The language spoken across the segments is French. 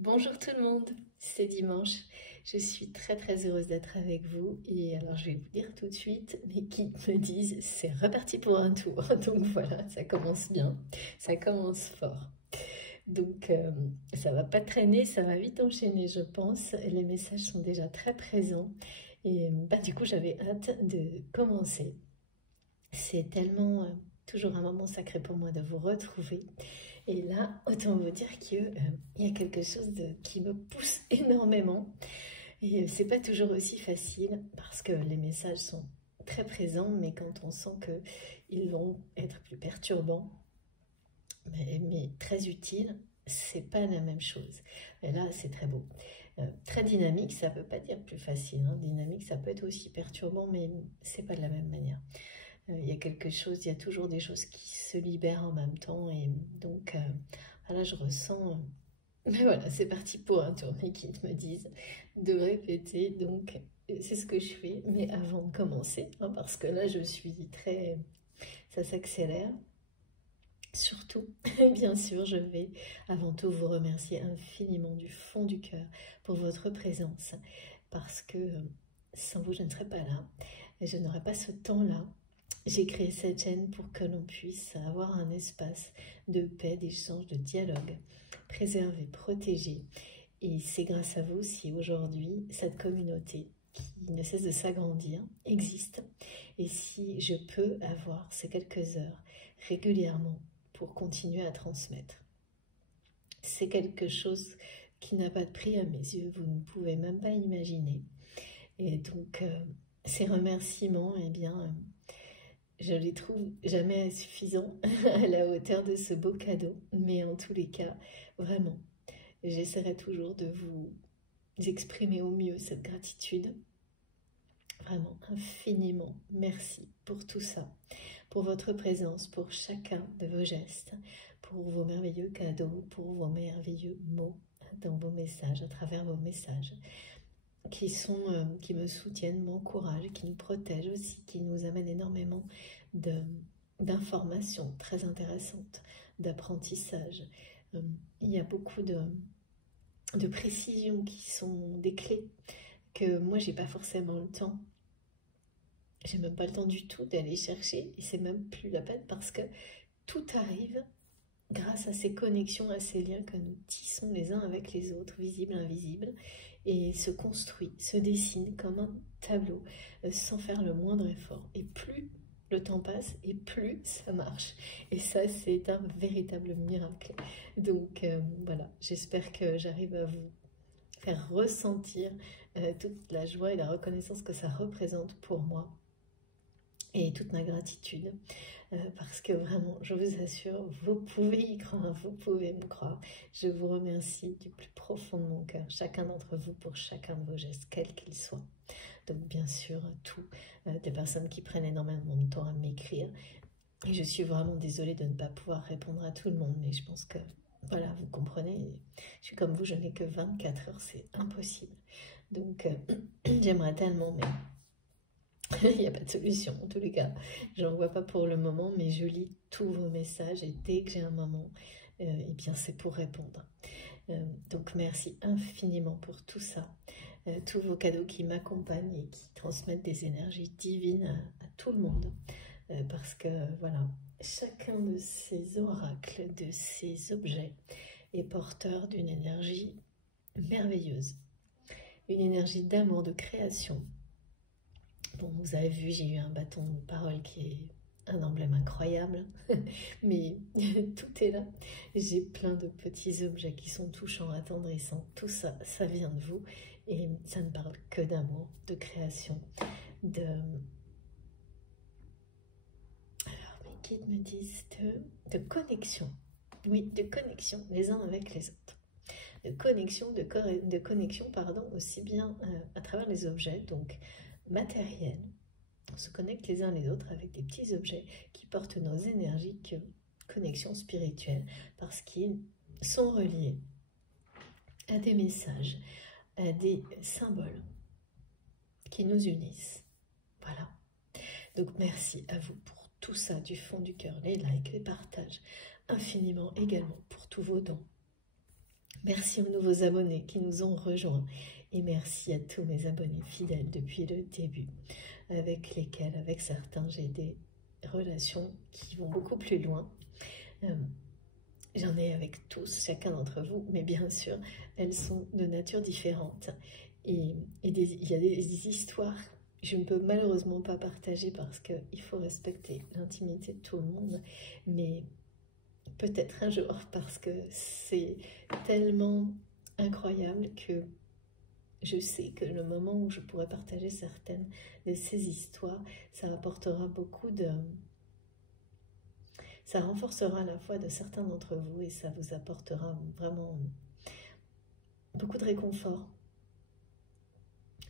Bonjour tout le monde, c'est dimanche. Je suis très heureuse d'être avec vous et alors je vais vous dire tout de suite, mes guides me disent c'est reparti pour un tour. Donc voilà, ça commence bien, ça commence fort. Donc ça va pas traîner, ça va vite enchaîner je pense. Les messages sont déjà très présents et du coup j'avais hâte de commencer. C'est tellement toujours un moment sacré pour moi de vous retrouver. Et là, autant vous dire qu'il y a quelque chose qui me pousse énormément. Et c'est pas toujours aussi facile parce que les messages sont très présents, mais quand on sent qu'ils vont être plus perturbants, mais très utiles, c'est pas la même chose. Et là, c'est très beau. Très dynamique, ça veut pas dire plus facile, hein. Dynamique, ça peut être aussi perturbant, mais c'est pas de la même manière. Il y a quelque chose, il y a toujours des choses qui se libèrent en même temps et donc là je ressens, mais voilà, c'est parti pour un tour. Mes guides me disent de répéter, donc c'est ce que je fais, mais avant de commencer, hein, parce que là je suis très, ça s'accélère. Surtout, bien sûr, je vais avant tout vous remercier infiniment du fond du cœur pour votre présence, parce que sans vous je ne serais pas là, et je n'aurais pas ce temps-là. J'ai créé cette chaîne pour que l'on puisse avoir un espace de paix, d'échange, de dialogue, préservé, protégé. Et c'est grâce à vous si aujourd'hui, cette communauté qui ne cesse de s'agrandir existe. Et si je peux avoir ces quelques heures régulièrement pour continuer à transmettre. C'est quelque chose qui n'a pas de prix à mes yeux, vous ne pouvez même pas imaginer. Et donc, ces remerciements, eh bien, je les trouve jamais suffisants à la hauteur de ce beau cadeau, mais en tous les cas, vraiment, j'essaierai toujours de vous exprimer au mieux cette gratitude. Vraiment, infiniment merci pour tout ça, pour votre présence, pour chacun de vos gestes, pour vos merveilleux cadeaux, pour vos merveilleux mots dans vos messages, à travers vos messages, qui me soutiennent, m'encouragent, qui nous protègent aussi, qui nous amènent énormément d'informations très intéressantes, d'apprentissage. Il y a beaucoup de précisions qui sont des clés que moi j'ai pas forcément le temps. J'ai même pas le temps du tout d'aller chercher et c'est même plus la peine parce que tout arrive grâce à ces connexions, à ces liens que nous tissons les uns avec les autres, visibles, invisibles, et se construit, se dessine comme un tableau, sans faire le moindre effort. Et plus le temps passe, et plus ça marche. Et ça, c'est un véritable miracle. Donc voilà, j'espère que j'arrive à vous faire ressentir toute la joie et la reconnaissance que ça représente pour moi. Et toute ma gratitude, parce que vraiment, je vous assure, vous pouvez y croire, vous pouvez me croire. Je vous remercie du plus profond de mon cœur, chacun d'entre vous, pour chacun de vos gestes, quels qu'ils soient. Donc bien sûr, des personnes qui prennent énormément de temps à m'écrire. Et je suis vraiment désolée de ne pas pouvoir répondre à tout le monde, mais je pense que, voilà, vous comprenez, je suis comme vous, je n'ai que 24 heures, c'est impossible. Donc j'aimerais tellement, mais il n'y a pas de solution, en tous les cas. J'en vois pas pour le moment, mais je lis tous vos messages et dès que j'ai un moment, eh bien c'est pour répondre. Donc merci infiniment pour tout ça, tous vos cadeaux qui m'accompagnent et qui transmettent des énergies divines à tout le monde. Parce que voilà, chacun de ces oracles, de ces objets est porteur d'une énergie merveilleuse, une énergie d'amour, de création. Bon, vous avez vu, j'ai eu un bâton de parole qui est un emblème incroyable, mais tout est là. J'ai plein de petits objets qui sont touchants, attendrissants. Tout ça, ça vient de vous et ça ne parle que d'amour, de création, de... Alors, mes guides me disent de connexion. Oui, de connexion les uns avec les autres. De connexion, pardon, aussi bien à travers les objets, donc matériels. On se connecte les uns les autres avec des petits objets qui portent nos énergies que connexion spirituelle parce qu'ils sont reliés à des messages, à des symboles qui nous unissent. Voilà. Donc merci à vous pour tout ça du fond du cœur, les likes, les partages, infiniment également pour tous vos dons. Merci aux nouveaux abonnés qui nous ont rejoints et merci à tous mes abonnés fidèles depuis le début, avec lesquels, avec certains, j'ai des relations qui vont beaucoup plus loin. J'en ai avec tous, chacun d'entre vous, mais bien sûr, elles sont de nature différente. Et il y a des histoires que je ne peux malheureusement pas partager parce qu'il faut respecter l'intimité de tout le monde, mais peut-être un jour, parce que c'est tellement incroyable que je sais que le moment où je pourrai partager certaines de ces histoires, ça apportera beaucoup de... Ça renforcera la foi de certains d'entre vous et ça vous apportera vraiment beaucoup de réconfort.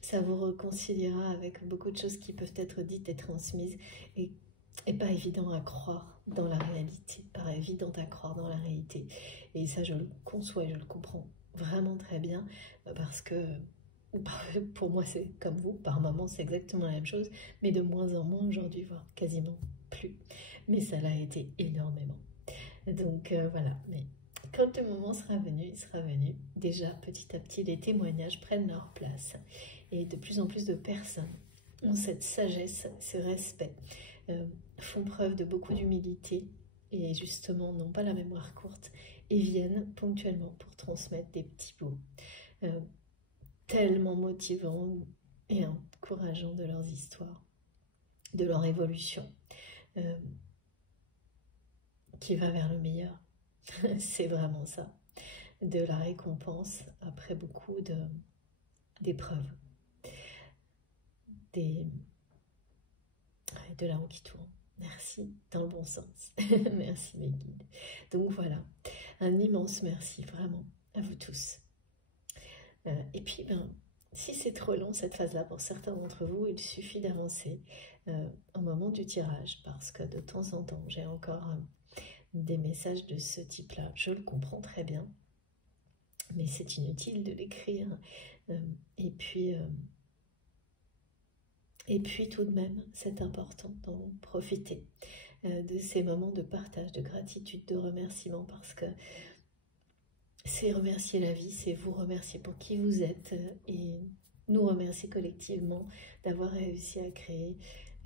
Ça vous réconciliera avec beaucoup de choses qui peuvent être dites et transmises et pas évident à croire dans la réalité, pas évident à croire dans la réalité. Et ça, je le conçois et je le comprends vraiment très bien parce que pour moi, c'est comme vous, par moments, c'est exactement la même chose, mais de moins en moins aujourd'hui, voire quasiment plus. Mais ça l'a été énormément. Donc voilà, mais quand le moment sera venu, il sera venu. Déjà, petit à petit, les témoignages prennent leur place. Et de plus en plus de personnes ont cette sagesse, ce respect, font preuve de beaucoup d'humilité et justement n'ont pas la mémoire courte et viennent ponctuellement pour transmettre des petits bouts tellement motivants et encourageants de leurs histoires, de leur évolution qui va vers le meilleur. C'est vraiment ça, de la récompense après beaucoup d'épreuves, de la roue qui tourne. Merci, dans le bon sens. Merci mes guides. Donc voilà, un immense merci vraiment à vous tous. Et puis, si c'est trop long cette phase-là pour certains d'entre vous, il suffit d'avancer au moment du tirage parce que de temps en temps, j'ai encore des messages de ce type-là. Je le comprends très bien, mais c'est inutile de l'écrire. Et puis tout de même, c'est important d'en profiter de ces moments de partage, de gratitude, de remerciement, parce que c'est remercier la vie, c'est vous remercier pour qui vous êtes et nous remercier collectivement d'avoir réussi à créer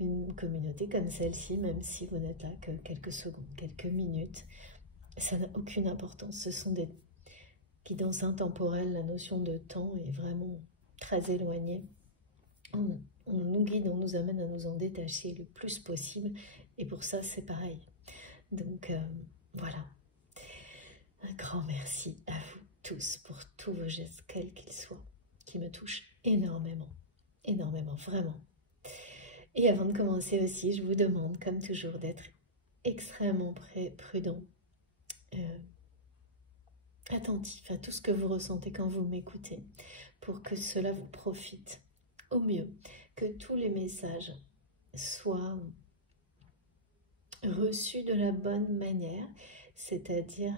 une communauté comme celle-ci, même si vous n'êtes là que quelques secondes, quelques minutes. Ça n'a aucune importance, ce sont des... qui dans un temporel, la notion de temps est vraiment très éloignée. On nous guide, on nous amène à nous en détacher le plus possible et pour ça c'est pareil. Donc voilà, un grand merci à vous tous pour tous vos gestes, quels qu'ils soient, qui me touchent énormément, énormément, vraiment. Et avant de commencer aussi, je vous demande comme toujours d'être extrêmement prudent, attentif à tout ce que vous ressentez quand vous m'écoutez pour que cela vous profite au mieux, que tous les messages soient reçus de la bonne manière, c'est-à-dire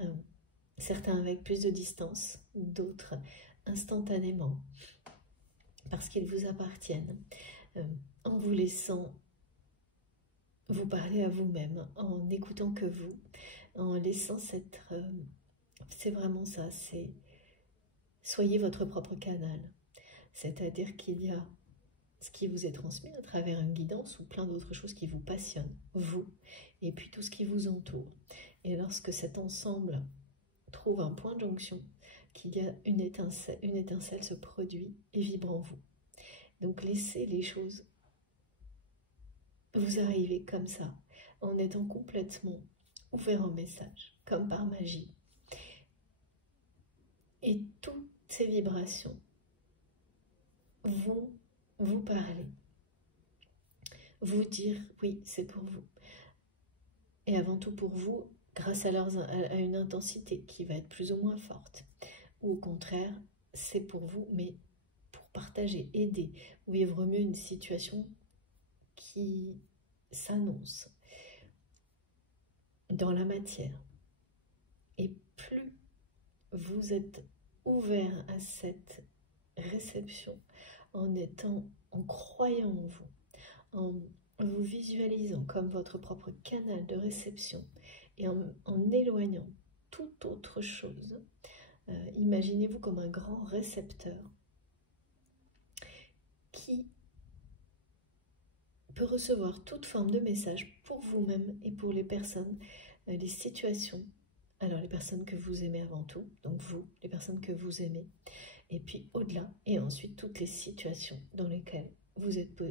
certains avec plus de distance, d'autres instantanément, parce qu'ils vous appartiennent, en vous laissant vous parler à vous-même, en n'écoutant que vous, en laissant cette... c'est vraiment ça, c'est... Soyez votre propre canal, c'est-à-dire qu'il y a ce qui vous est transmis à travers une guidance ou plein d'autres choses qui vous passionnent, vous, et puis tout ce qui vous entoure. Et lorsque cet ensemble trouve un point de jonction, qu'il y a une étincelle se produit et vibre en vous. Donc laissez les choses vous arriver comme ça, en étant complètement ouvert au message, comme par magie. Et toutes ces vibrations vont vous parler, vous dire oui, c'est pour vous. Et avant tout pour vous, grâce à une intensité qui va être plus ou moins forte. Ou au contraire, c'est pour vous, mais pour partager, aider, vivre mieux une situation qui s'annonce dans la matière. Et plus vous êtes ouvert à cette réception, en croyant en vous, en vous visualisant comme votre propre canal de réception et en éloignant toute autre chose Imaginez-vous comme un grand récepteur qui peut recevoir toute forme de message pour vous-même et pour les personnes, les situations. Alors les personnes que vous aimez avant tout, donc vous, les personnes que vous aimez, et puis au-delà, et ensuite toutes les situations dans lesquelles vous êtes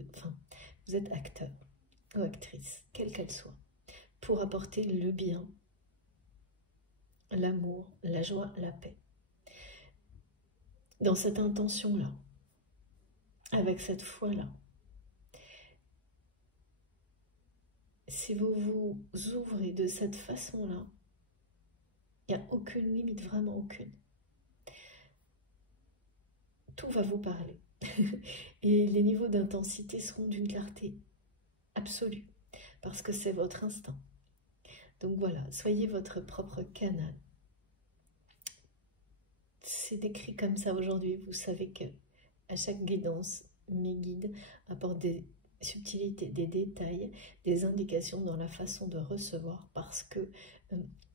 acteur ou actrice, quelle qu'elle soit, pour apporter le bien, l'amour, la joie, la paix. Dans cette intention-là, avec cette foi-là, si vous vous ouvrez de cette façon-là, il n'y a aucune limite, vraiment aucune. Tout va vous parler. Et les niveaux d'intensité seront d'une clarté absolue, parce que c'est votre instinct. Donc voilà, soyez votre propre canal. C'est décrit comme ça aujourd'hui. Vous savez que à chaque guidance, mes guides apportent des subtilités, des détails, des indications dans la façon de recevoir, parce que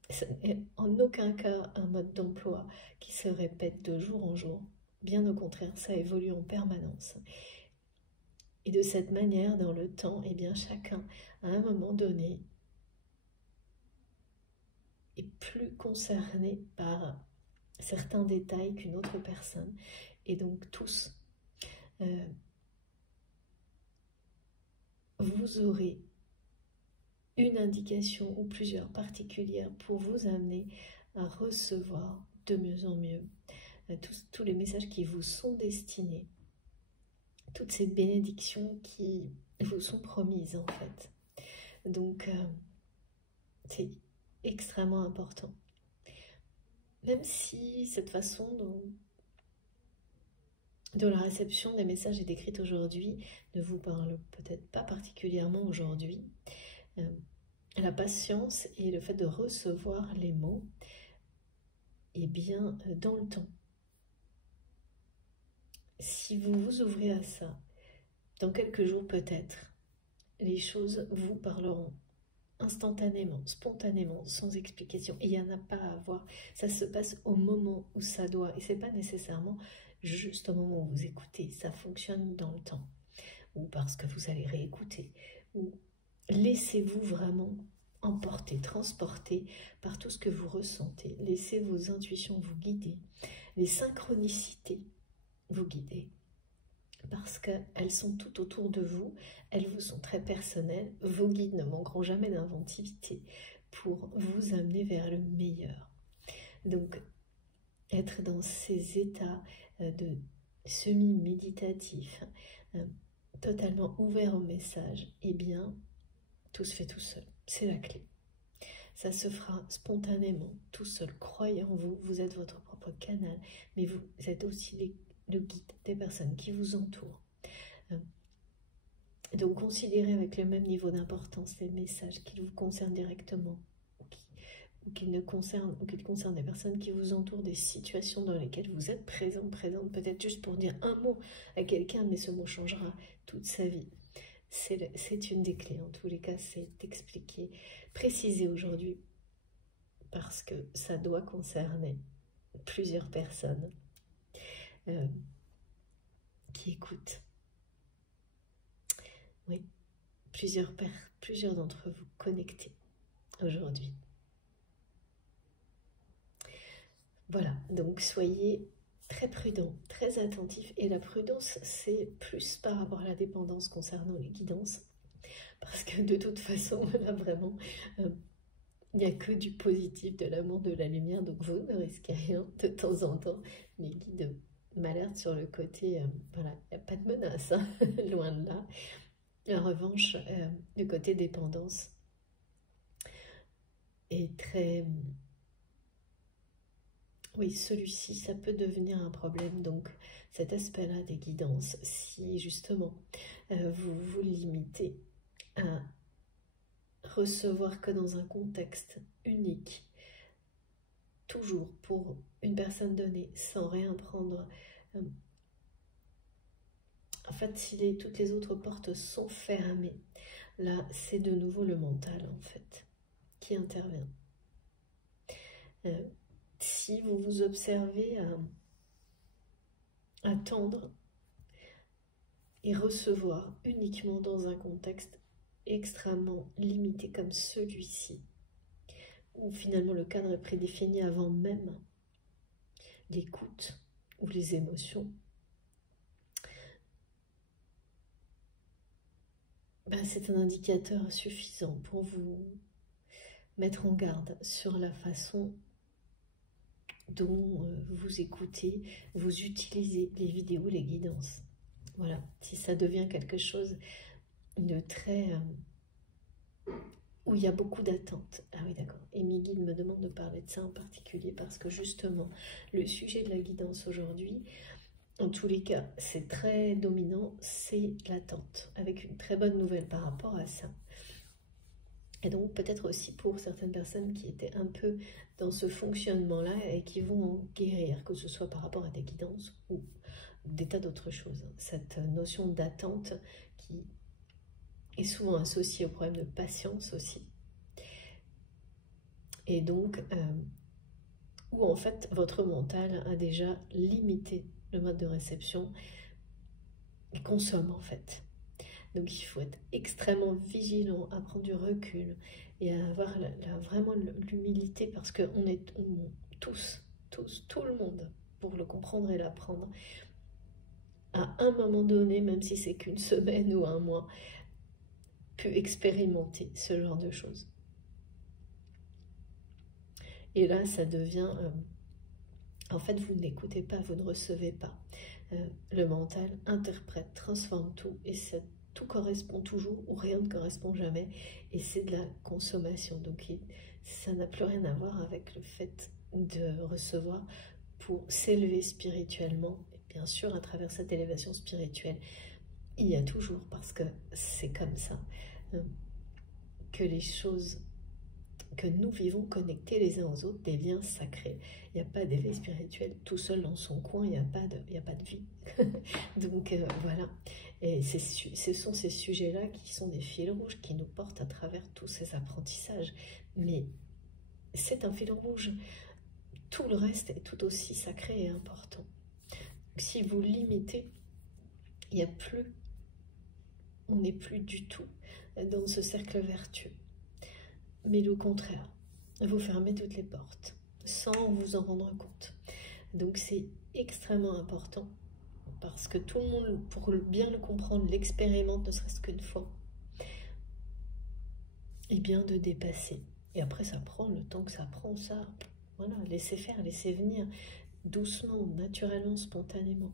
ce n'est en aucun cas un mode d'emploi qui se répète de jour en jour. Bien au contraire, ça évolue en permanence. Et de cette manière, dans le temps, eh bien, chacun, à un moment donné, est plus concerné par certains détails qu'une autre personne. Et donc tous, vous aurez une indication ou plusieurs particulières pour vous amener à recevoir de mieux en mieux tous les messages qui vous sont destinés, toutes ces bénédictions qui vous sont promises en fait. Donc c'est extrêmement important. Même si cette façon dont la réception des messages est décrite aujourd'hui ne vous parle peut-être pas particulièrement aujourd'hui, la patience et le fait de recevoir les mots, eh bien, dans le temps, si vous vous ouvrez à ça, dans quelques jours peut-être, les choses vous parleront instantanément, spontanément, sans explication. Il n'y en a pas à avoir. Ça se passe au moment où ça doit. Et ce n'est pas nécessairement juste au moment où vous écoutez. Ça fonctionne dans le temps. Ou parce que vous allez réécouter. Ou laissez-vous vraiment emporter, transporter par tout ce que vous ressentez. Laissez vos intuitions vous guider. Les synchronicités vous guider. Parce qu'elles sont tout autour de vous, elles vous sont très personnelles, vos guides ne manqueront jamais d'inventivité pour vous amener vers le meilleur. Donc, être dans ces états de semi-méditatif, totalement ouvert au message, eh bien, tout se fait tout seul, c'est la clé. Ça se fera spontanément, tout seul. Croyez en vous, vous êtes votre propre canal, mais vous êtes aussi le guide des personnes qui vous entourent. Donc considérez avec le même niveau d'importance les messages qui vous concernent directement ou qu'ils concernent des personnes qui vous entourent, des situations dans lesquelles vous êtes présente, peut-être juste pour dire un mot à quelqu'un, mais ce mot changera toute sa vie. C'est une des clés, en tous les cas, c'est expliqué, précisé aujourd'hui, parce que ça doit concerner plusieurs personnes qui écoutent. Oui, plusieurs d'entre vous connectés aujourd'hui. Voilà, donc soyez très prudents, très attentifs. Et la prudence, c'est plus par rapport à la dépendance concernant les guidances. Parce que de toute façon, là vraiment, il n'y a que du positif, de l'amour, de la lumière. Donc vous ne risquez rien de temps en temps. Les guides m'alertent sur le côté, voilà, il n'y a pas de menace, hein, loin de là. En revanche, le côté dépendance est très... Oui, celui-ci, ça peut devenir un problème. Donc, cet aspect-là des guidances, si justement vous vous limitez à recevoir que dans un contexte unique, toujours pour une personne donnée, sans rien prendre... En fait, si toutes les autres portes sont fermées, là, c'est de nouveau le mental, en fait, qui intervient. si vous vous observez à attendre et recevoir uniquement dans un contexte extrêmement limité comme celui-ci, où finalement le cadre est prédéfini avant même l'écoute ou les émotions, ben c'est un indicateur suffisant pour vous mettre en garde sur la façon dont vous écoutez, vous utilisez les vidéos, les guidances. Voilà, si ça devient quelque chose de très... où il y a beaucoup d'attentes. Ah oui, d'accord. Et mes guides me demandent de parler de ça en particulier parce que justement, le sujet de la guidance aujourd'hui, en tous les cas, c'est très dominant, c'est l'attente, avec une très bonne nouvelle par rapport à ça. Et donc peut-être aussi pour certaines personnes qui étaient un peu dans ce fonctionnement-là et qui vont en guérir, que ce soit par rapport à des guidances ou des tas d'autres choses. Cette notion d'attente qui est souvent associée au problème de patience aussi. Et donc, où en fait votre mental a déjà limité le mode de réception et consomme en fait. Donc il faut être extrêmement vigilant, à prendre du recul et à avoir vraiment l'humilité parce qu'on est tous, tout le monde, pour le comprendre et l'apprendre, à un moment donné, même si c'est qu'une semaine ou un mois, pu expérimenter ce genre de choses. Et là, ça devient... en fait, vous n'écoutez pas, vous ne recevez pas. Le mental interprète, transforme tout et tout correspond toujours ou rien ne correspond jamais et c'est de la consommation. Donc ça n'a plus rien à voir avec le fait de recevoir pour s'élever spirituellement. Et bien sûr, à travers cette élévation spirituelle, il y a toujours, parce que c'est comme ça, que les choses que nous vivons connectés les uns aux autres, des liens sacrés. Il n'y a pas d'éveil spirituel tout seul dans son coin, il n'y a pas de vie. Donc voilà, et ce sont ces sujets-là qui sont des fils rouges qui nous portent à travers tous ces apprentissages. Mais c'est un fil rouge. Tout le reste est tout aussi sacré et important. Si vous limitez, il n'y a plus, on n'est plus du tout dans ce cercle vertueux. Mais le contraire, vous fermez toutes les portes sans vous en rendre compte. Donc c'est extrêmement important parce que tout le monde, pour bien le comprendre, l'expérimente ne serait-ce qu'une fois, et bien de dépasser. Et après ça prend le temps que ça prend, ça, voilà, laissez faire, laissez venir, doucement, naturellement, spontanément.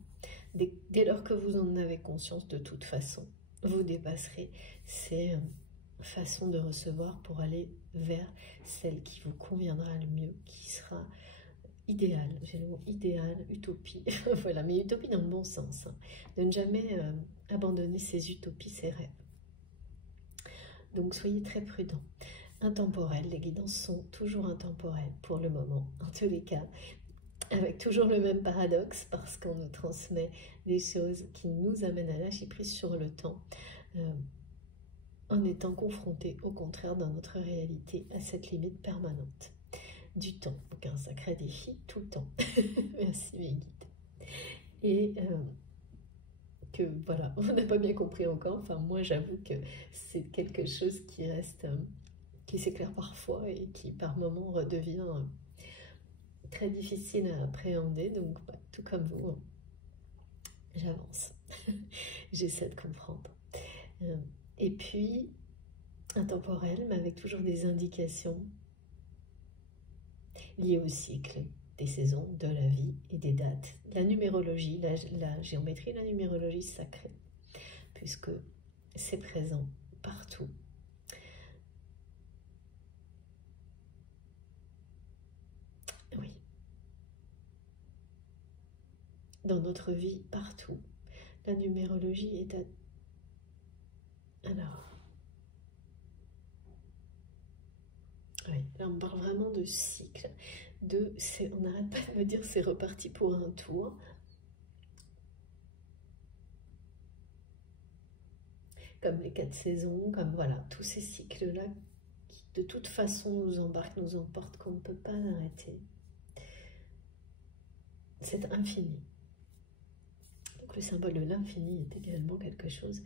Dès lors que vous en avez conscience, de toute façon, vous dépasserez ces façons de recevoir pour aller vers celle qui vous conviendra le mieux, qui sera idéale. J'ai le mot idéal, utopie, voilà, mais utopie dans le bon sens, hein. De ne jamais abandonner ses utopies, ses rêves. Donc soyez très prudents. Intemporels, les guidances sont toujours intemporelles pour le moment, en tous les cas, avec toujours le même paradoxe, parce qu'on nous transmet des choses qui nous amènent à lâcher prise sur le temps, en étant confrontés, au contraire, dans notre réalité, à cette limite permanente du temps. Donc un sacré défi tout le temps. Merci mes guides. Et que voilà, on n'a pas bien compris encore. Enfin, moi, j'avoue que c'est quelque chose qui reste, qui s'éclaire parfois et qui, par moments, redevient très difficile à appréhender. Donc, bah, tout comme vous, j'avance. J'essaie de comprendre. Et puis, intemporel, mais avec toujours des indications liées au cycle des saisons, de la vie et des dates. La numérologie, la géométrie, la numérologie sacrée, puisque c'est présent partout. Oui. Dans notre vie, partout. La numérologie est à... Alors... Oui, là on parle vraiment de cycle, on n'arrête pas de me dire c'est reparti pour un tour. Comme les 4 saisons, comme voilà, tous ces cycles-là qui de toute façon nous embarquent, nous emportent, qu'on ne peut pas arrêter. c'est infini. Donc le symbole de l'infini est également quelque chose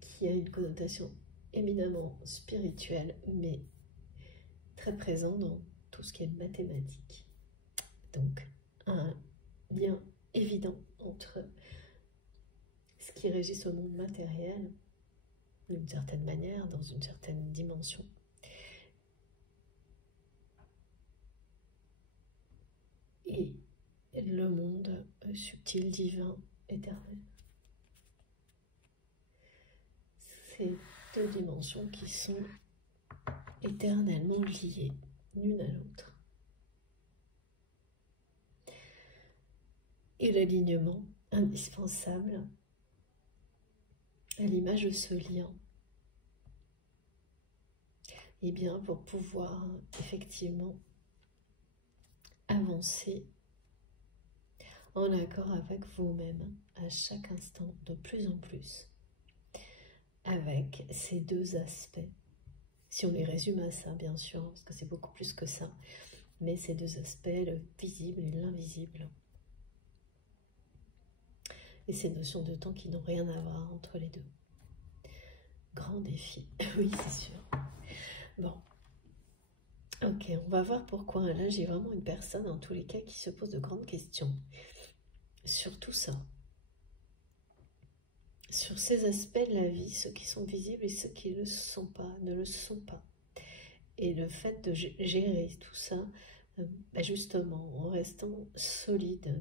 qui a une connotation éminemment spirituelle, mais très présent dans tout ce qui est mathématique. Donc un lien évident entre ce qui régit ce monde matériel, d'une certaine manière, dans une certaine dimension, et le monde subtil, divin, éternel. Ces deux dimensions qui sont éternellement liées l'une à l'autre. Et l'alignement indispensable à l'image de ce lien, et bien pour pouvoir effectivement avancer en accord avec vous-même à chaque instant, de plus en plus, avec ces deux aspects. Si on les résume à ça, bien sûr, parce que c'est beaucoup plus que ça, mais ces deux aspects, le visible et l'invisible. Et ces notions de temps qui n'ont rien à voir entre les deux. Grand défi, oui, c'est sûr. Bon, ok, on va voir pourquoi. Là, j'ai vraiment une personne, en tous les cas, qui se pose de grandes questions sur tout ça. Sur ces aspects de la vie, ceux qui sont visibles et ceux qui ne le sont pas, Et le fait de gérer tout ça, justement, en restant solide,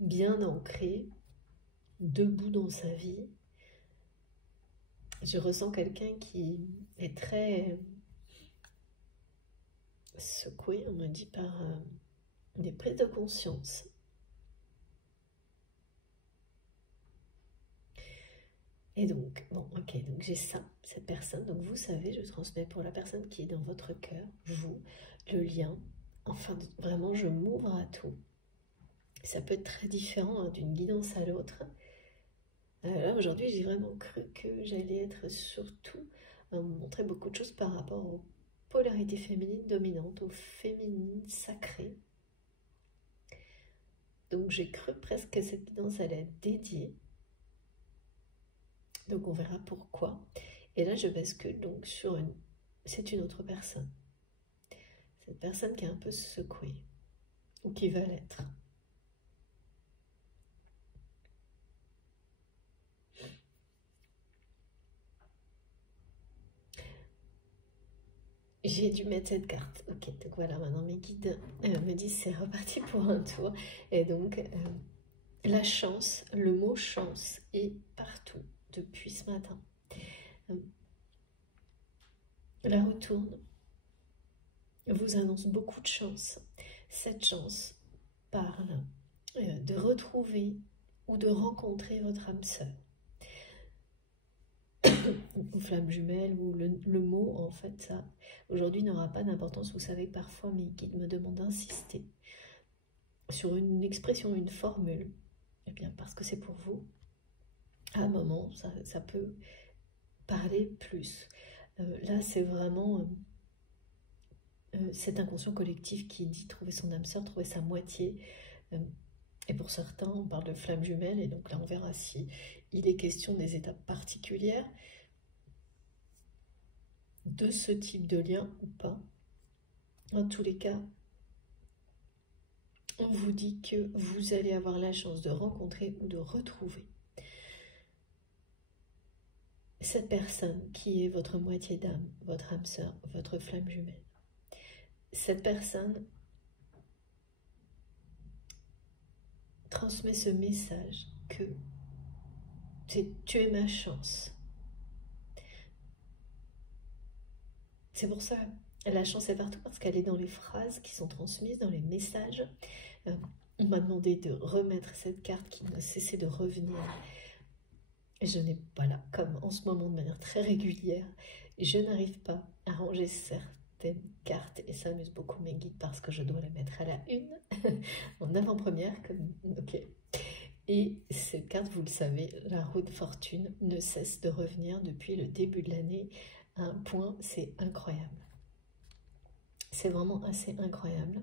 bien ancré, debout dans sa vie. Je ressens quelqu'un qui est très secoué, on me dit, par des prises de conscience. Et donc, bon, ok, donc j'ai ça, cette personne. Donc vous savez, je transmets pour la personne qui est dans votre cœur, vous, le lien. Enfin, vraiment, je m'ouvre à tout. Ça peut être très différent d'une guidance à l'autre. Là, aujourd'hui, j'ai vraiment cru que j'allais être surtout montrer beaucoup de choses par rapport aux polarités féminines dominantes, aux féminines sacrées. Donc, j'ai cru presque que cette guidance allait être dédiée. Donc, on verra pourquoi. Et là, je bascule donc sur c'est une autre personne. Cette personne qui est un peu secouée, ou qui va l'être. J'ai dû mettre cette carte. Ok, donc voilà, maintenant mes guides me disent c'est reparti pour un tour. Et donc, la chance, le mot chance est partout depuis ce matin. La retourne vous annonce beaucoup de chance. Cette chance parle de retrouver ou de rencontrer votre âme sœur. Ou flamme jumelle, ou le mot, en fait, ça, aujourd'hui n'aura pas d'importance. Vous savez, parfois mes guides me demandent d'insister sur une expression, une formule, eh bien parce que c'est pour vous. À un moment, ça peut parler plus. Là, c'est vraiment cet inconscient collectif qui dit trouver son âme sœur, trouver sa moitié. Et pour certains, on parle de flamme jumelle, et donc là, on verra si il est question des étapes particulières de ce type de lien ou pas. En tous les cas, on vous dit que vous allez avoir la chance de rencontrer ou de retrouver cette personne qui est votre moitié d'âme, votre âme sœur, votre flamme jumelle. Cette personne transmet ce message que tu es ma chance. C'est pour ça, la chance est partout, parce qu'elle est dans les phrases qui sont transmises, dans les messages. On m'a demandé de remettre cette carte qui ne cessait de revenir. Et je n'ai pas là, comme en ce moment de manière très régulière, je n'arrive pas à ranger certaines cartes, et ça amuse beaucoup mes guides parce que je dois la mettre à la une, en avant-première, comme ok. Et cette carte, vous le savez, la roue de fortune ne cesse de revenir depuis le début de l'année à un point, c'est incroyable. c'est vraiment assez incroyable.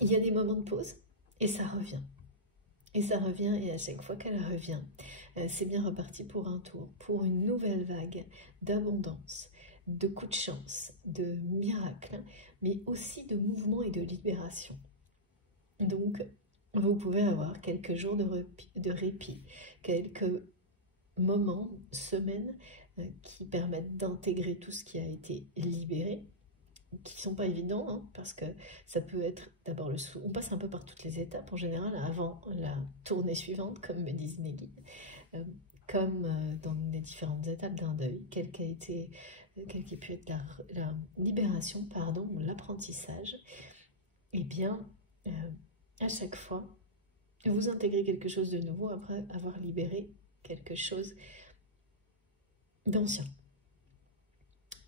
Il y a des moments de pause et ça revient. Et ça revient, et à chaque fois qu'elle revient, c'est bien reparti pour un tour, pour une nouvelle vague d'abondance, de coups de chance, de miracles, mais aussi de mouvement et de libération. Donc, vous pouvez avoir quelques jours de répit, quelques moments, semaines, qui permettent d'intégrer tout ce qui a été libéré, qui sont pas évidents, hein, parce que ça peut être d'abord on passe un peu par toutes les étapes en général avant la tournée suivante, comme me disent mes guides, comme dans les différentes étapes d'un deuil, quelle qui a pu être la libération, pardon, ou l'apprentissage, et bien à chaque fois vous intégrez quelque chose de nouveau après avoir libéré quelque chose d'ancien.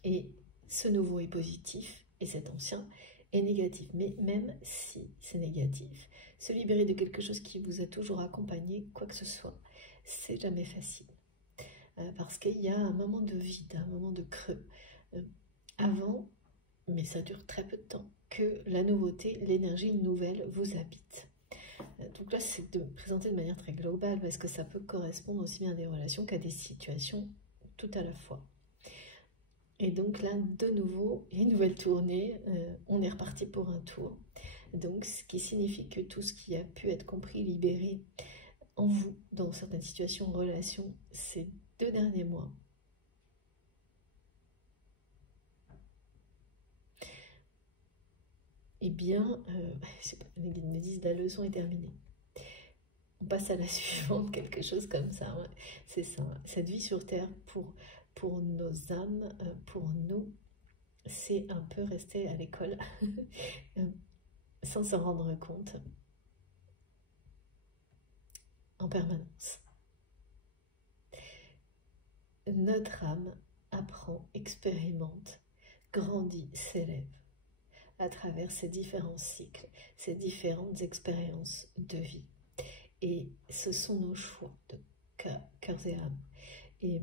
Et ce nouveau est positif et cet ancien est négatif. Mais même si c'est négatif, se libérer de quelque chose qui vous a toujours accompagné, quoi que ce soit, c'est jamais facile. Parce qu'il y a un moment de vide, un moment de creux. Avant, mais ça dure très peu de temps, que la nouveauté, l'énergie nouvelle vous habite. Donc là, c'est de présenter de manière très globale parce que ça peut correspondre aussi bien à des relations qu'à des situations tout à la fois. Et donc là, de nouveau, une nouvelle tournée, on est reparti pour un tour. Donc, ce qui signifie que tout ce qui a pu être compris, libéré en vous, dans certaines situations, relations, ces 2 derniers mois, eh bien, je sais pas, les guides me disent la leçon est terminée. On passe à la suivante, quelque chose comme ça. Ouais. C'est ça, cette vie sur Terre pour nos âmes, pour nous, c'est un peu rester à l'école sans s'en rendre compte en permanence. Notre âme apprend, expérimente, grandit, s'élève à travers ces différents cycles, ces différentes expériences de vie. Et ce sont nos choix de cœurs et âmes. Et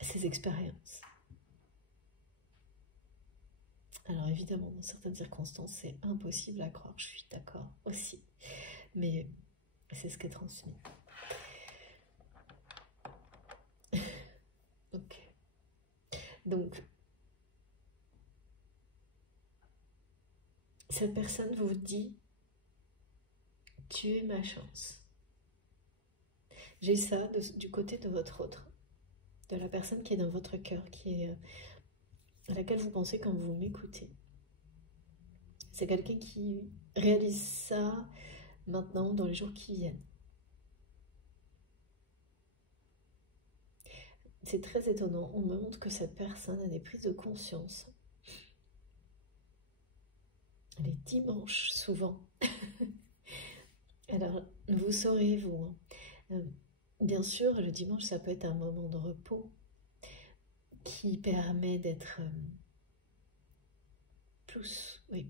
ces expériences. Alors évidemment, dans certaines circonstances, c'est impossible à croire, je suis d'accord aussi. Mais c'est ce qui est transmis. Ok. Donc, cette personne vous dit, tu es ma chance. J'ai ça du côté de votre autre, de la personne qui est dans votre cœur, qui est à laquelle vous pensez quand vous m'écoutez. C'est quelqu'un qui réalise ça maintenant dans les jours qui viennent. C'est très étonnant, on me montre que cette personne a des prises de conscience. Les dimanches, souvent. Alors, vous saurez, vous, bien sûr, le dimanche, ça peut être un moment de repos qui permet d'être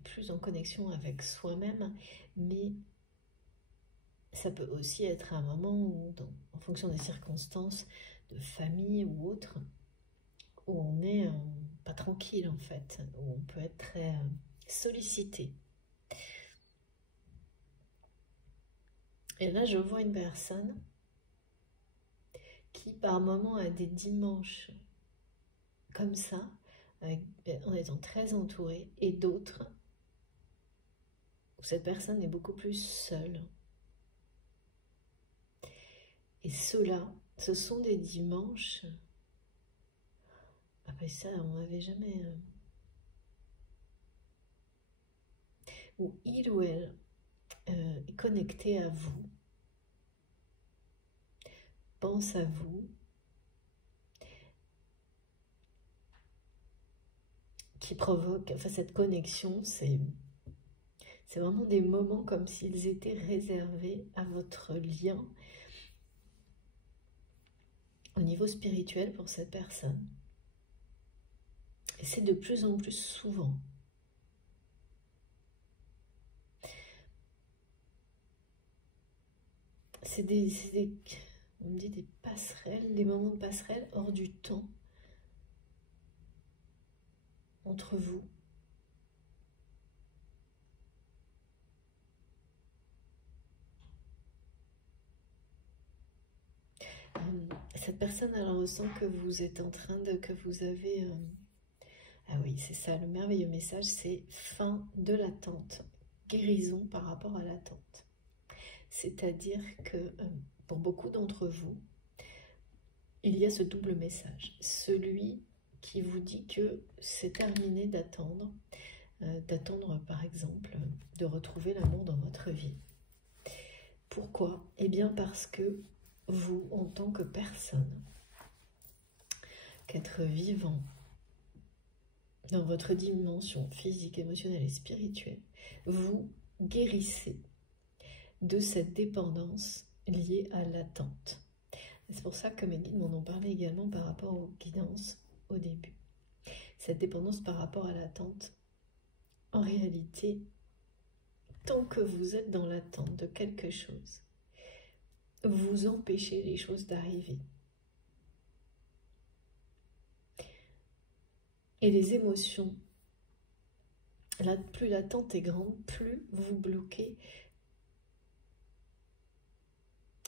plus en connexion avec soi-même, mais ça peut aussi être un moment où, en fonction des circonstances de famille ou autre, où on est pas tranquille en fait, où on peut être très sollicité. Et là, je vois une personne qui, par moment, a des dimanches comme ça, en étant très entourée, et d'autres où cette personne est beaucoup plus seule. Et ceux-là, ce sont des dimanches. Après ça, on n'avait jamais. Où il ou elle est connecté à vous, pense à vous, qui provoque, enfin cette connexion, c'est vraiment des moments comme s'ils étaient réservés à votre lien au niveau spirituel pour cette personne. Et c'est de plus en plus souvent. On me dit des passerelles, des moments de passerelle hors du temps. entre vous. Cette personne, elle ressent que vous êtes en train de... que vous avez... Ah oui, c'est ça, le merveilleux message, c'est fin de l'attente, guérison par rapport à l'attente. C'est-à-dire que pour beaucoup d'entre vous, il y a ce double message. Celui qui vous dit que c'est terminé d'attendre, par exemple, de retrouver l'amour dans votre vie. Pourquoi? Eh bien parce que vous, en tant que personne, qu'être vivant, dans votre dimension physique, émotionnelle et spirituelle, vous guérissez de cette dépendance liée à l'attente. C'est pour ça que mes guides m'en ont parlé également par rapport aux guidances au début. Cette dépendance par rapport à l'attente, en réalité, tant que vous êtes dans l'attente de quelque chose, vous empêchez les choses d'arriver. Et les émotions, plus l'attente est grande, plus vous bloquez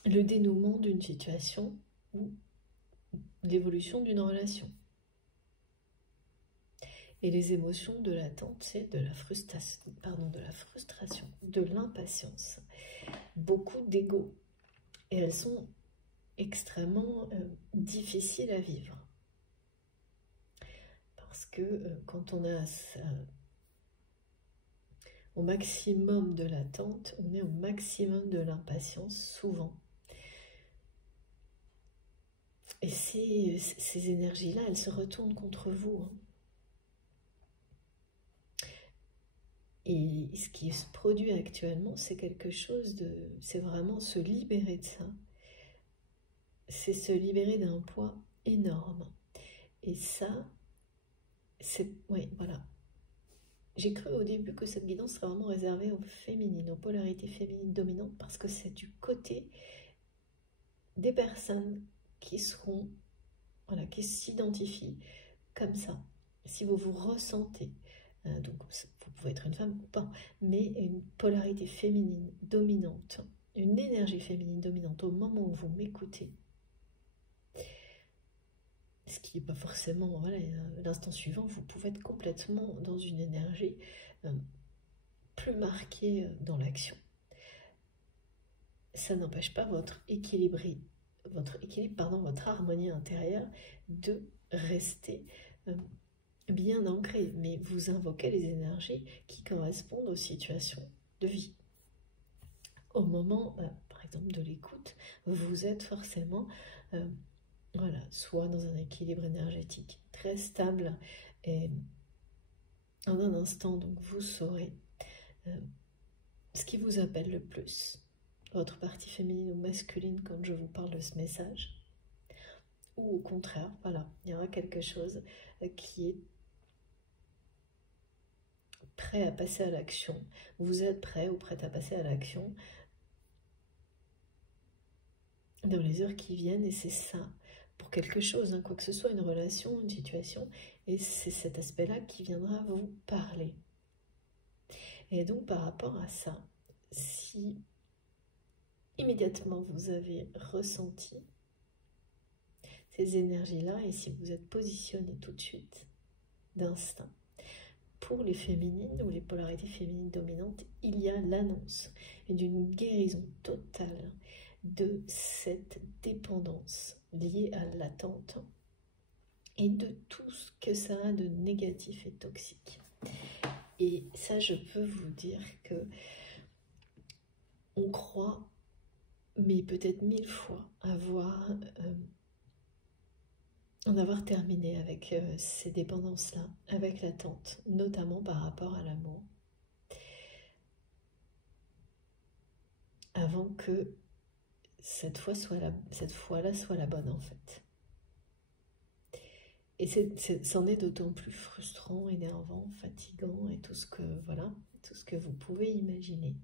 le dénouement d'une situation ou l'évolution d'une relation. Et les émotions de l'attente, c'est de la frustration, de l'impatience, beaucoup d'ego. Et elles sont extrêmement difficiles à vivre. Parce que quand on a au maximum de l'attente, on est au maximum de l'impatience, souvent. Et ces énergies-là, elles se retournent contre vous. Hein. Et ce qui se produit actuellement, c'est quelque chose de... C'est vraiment se libérer de ça. C'est se libérer d'un poids énorme. Et ça, c'est... Oui, voilà. J'ai cru au début que cette guidance serait vraiment réservée aux féminines, aux polarités féminines dominantes, parce que c'est du côté des personnes qui seront, voilà, qui s'identifient comme ça. Si vous vous ressentez, donc vous pouvez être une femme ou pas, mais une polarité féminine dominante, une énergie féminine dominante au moment où vous m'écoutez, ce qui n'est pas forcément, voilà, l'instant suivant, vous pouvez être complètement dans une énergie plus marquée dans l'action. Ça n'empêche pas votre équilibre, votre harmonie intérieure de rester bien ancrée, mais vous invoquez les énergies qui correspondent aux situations de vie. Au moment, par exemple, de l'écoute, vous êtes forcément... voilà, soit dans un équilibre énergétique très stable et en un instant, donc vous saurez ce qui vous appelle le plus, votre partie féminine ou masculine quand je vous parle de ce message, ou au contraire, voilà, il y aura quelque chose qui est prêt à passer à l'action. Vous êtes prêt ou prête à passer à l'action dans les heures qui viennent, et c'est ça. Pour quelque chose, hein, quoi que ce soit, une relation, une situation, et c'est cet aspect-là qui viendra vous parler. Et donc par rapport à ça, si immédiatement vous avez ressenti ces énergies-là, et si vous êtes positionné tout de suite, d'instinct, pour les féminines ou les polarités féminines dominantes, il y a l'annonce d'une guérison totale de cette dépendance liée à l'attente et de tout ce que ça a de négatif et toxique. Et ça, je peux vous dire que on croit, mais peut-être 1000 fois, en avoir terminé avec ces dépendances-là, avec l'attente, notamment par rapport à l'amour, avant que cette fois-là soit la bonne en fait. Et c'en est d'autant plus frustrant, énervant, fatigant et tout ce que vous pouvez imaginer.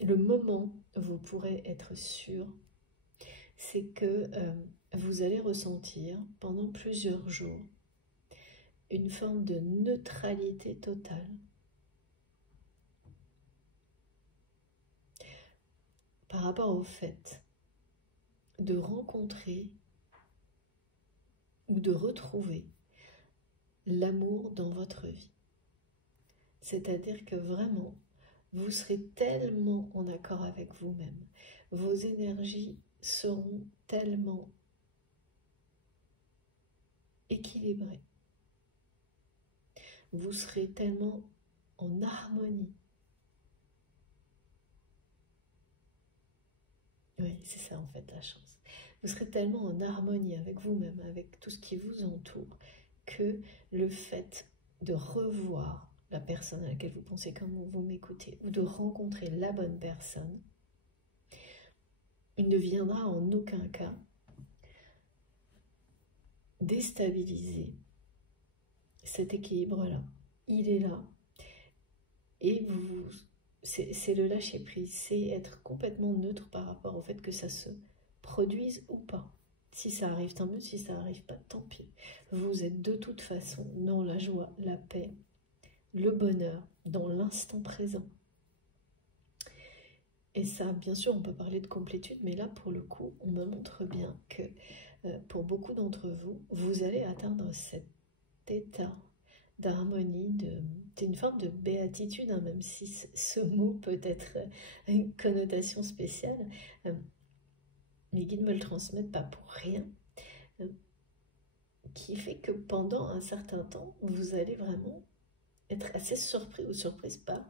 Le moment où vous pourrez être sûr, c'est que vous allez ressentir pendant plusieurs jours une forme de neutralité totale. Par rapport au fait de rencontrer ou de retrouver l'amour dans votre vie. C'est-à-dire que vraiment, vous serez tellement en accord avec vous-même. Vos énergies seront tellement équilibrées. Vous serez tellement en harmonie. Oui, c'est ça en fait la chance. Vous serez tellement en harmonie avec vous-même, avec tout ce qui vous entoure, que le fait de revoir la personne à laquelle vous pensez comme vous m'écoutez, ou de rencontrer la bonne personne, il ne viendra en aucun cas déstabiliser cet équilibre-là. Il est là. Et c'est le lâcher-prise, c'est être complètement neutre par rapport au fait que ça se produise ou pas. Si ça arrive, tant mieux. Si ça n'arrive pas, tant pis. Vous êtes de toute façon dans la joie, la paix, le bonheur, dans l'instant présent. Et ça, bien sûr, on peut parler de complétude, mais là, pour le coup, on me montre bien que pour beaucoup d'entre vous, vous allez atteindre cet état d'harmonie, d'une forme de béatitude, hein, même si ce mot peut être une connotation spéciale. Les guides me le transmettent pas pour rien, qui fait que pendant un certain temps, vous allez vraiment être assez surpris ou surprise par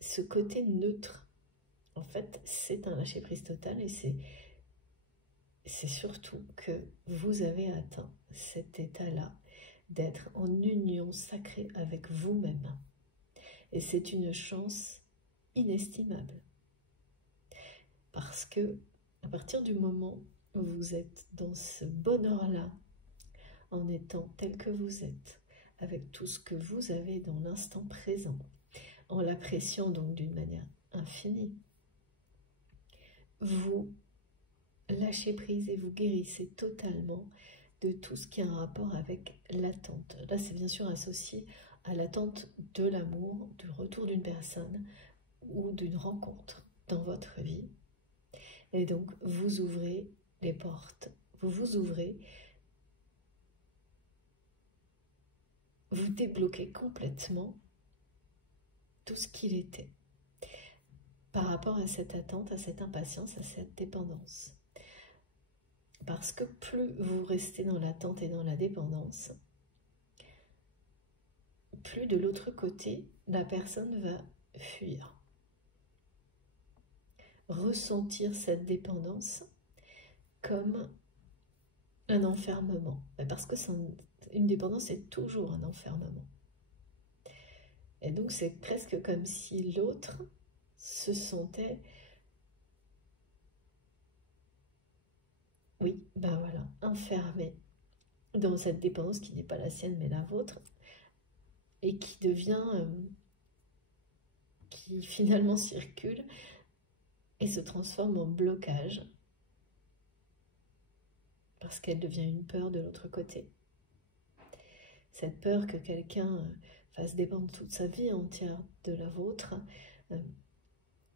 ce côté neutre. En fait, c'est un lâcher-prise total et c'est surtout que vous avez atteint cet état-là d'être en union sacrée avec vous-même. Et c'est une chance inestimable. Parce que à partir du moment où vous êtes dans ce bonheur-là, en étant tel que vous êtes, avec tout ce que vous avez dans l'instant présent, en l'appréciant donc d'une manière infinie, vous lâchez prise et vous guérissez totalement de tout ce qui a un rapport avec l'attente. Là, c'est bien sûr associé à l'attente de l'amour, du retour d'une personne ou d'une rencontre dans votre vie. Et donc, vous ouvrez les portes, vous ouvrez, vous débloquez complètement tout ce qu'il était par rapport à cette attente, à cette impatience, à cette dépendance. Parce que plus vous restez dans l'attente et dans la dépendance, plus de l'autre côté, la personne va fuir. Ressentir cette dépendance comme un enfermement. Parce que une dépendance est toujours un enfermement. Et donc c'est presque comme si l'autre se sentait... Oui, ben voilà, enfermé dans cette dépendance qui n'est pas la sienne mais la vôtre, et qui devient, qui finalement circule et se transforme en blocage, parce qu'elle devient une peur de l'autre côté. Cette peur que quelqu'un fasse dépendre toute sa vie entière de la vôtre,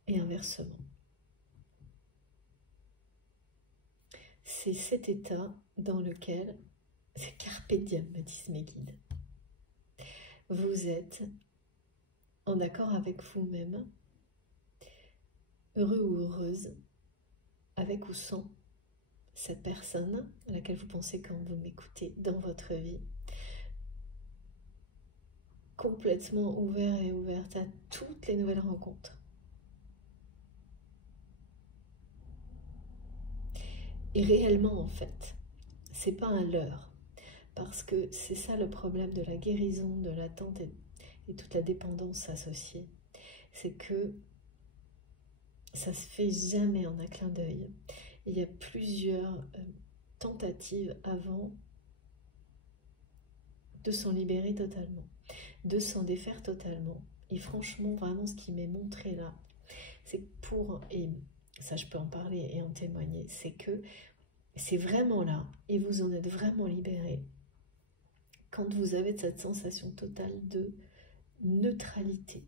et inversement. C'est cet état dans lequel, c'est carpe diem, me disent mes guides, vous êtes en accord avec vous-même, heureux ou heureuse, avec ou sans cette personne à laquelle vous pensez quand vous m'écoutez dans votre vie, complètement ouvert et ouverte à toutes les nouvelles rencontres. Et réellement, en fait, c'est pas un leurre, parce que c'est ça le problème de la guérison, de l'attente et toute la dépendance associée. C'est que ça se fait jamais en un clin d'œil. Il y a plusieurs tentatives avant de s'en libérer totalement, de s'en défaire totalement. Et franchement, vraiment, ce qui m'est montré là, c'est pour, et ça je peux en parler et en témoigner, c'est que c'est vraiment là, et vous en êtes vraiment libéré quand vous avez cette sensation totale de neutralité,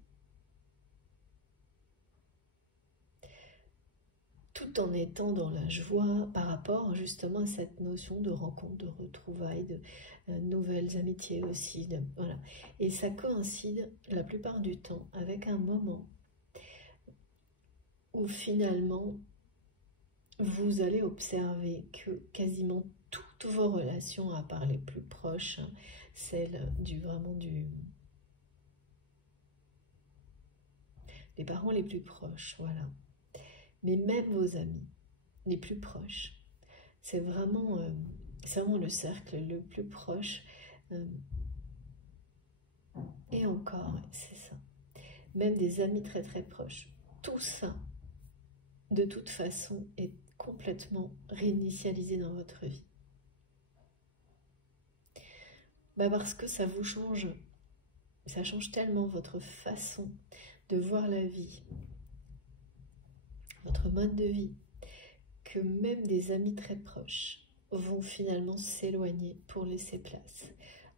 tout en étant dans la joie par rapport justement à cette notion de rencontre, de retrouvailles, de nouvelles amitiés aussi. Voilà. Et ça coïncide la plupart du temps avec un moment où finalement vous allez observer que quasiment toutes vos relations, à part les plus proches, hein, celles les parents les plus proches, voilà. Mais même vos amis les plus proches, c'est vraiment le cercle le plus proche. Et encore, c'est ça. Même des amis très très proches. Tout ça, de toute façon, est complètement réinitialisé dans votre vie. Parce que ça vous change. Ça change tellement votre façon de voir la vie, votre mode de vie, que même des amis très proches vont finalement s'éloigner pour laisser place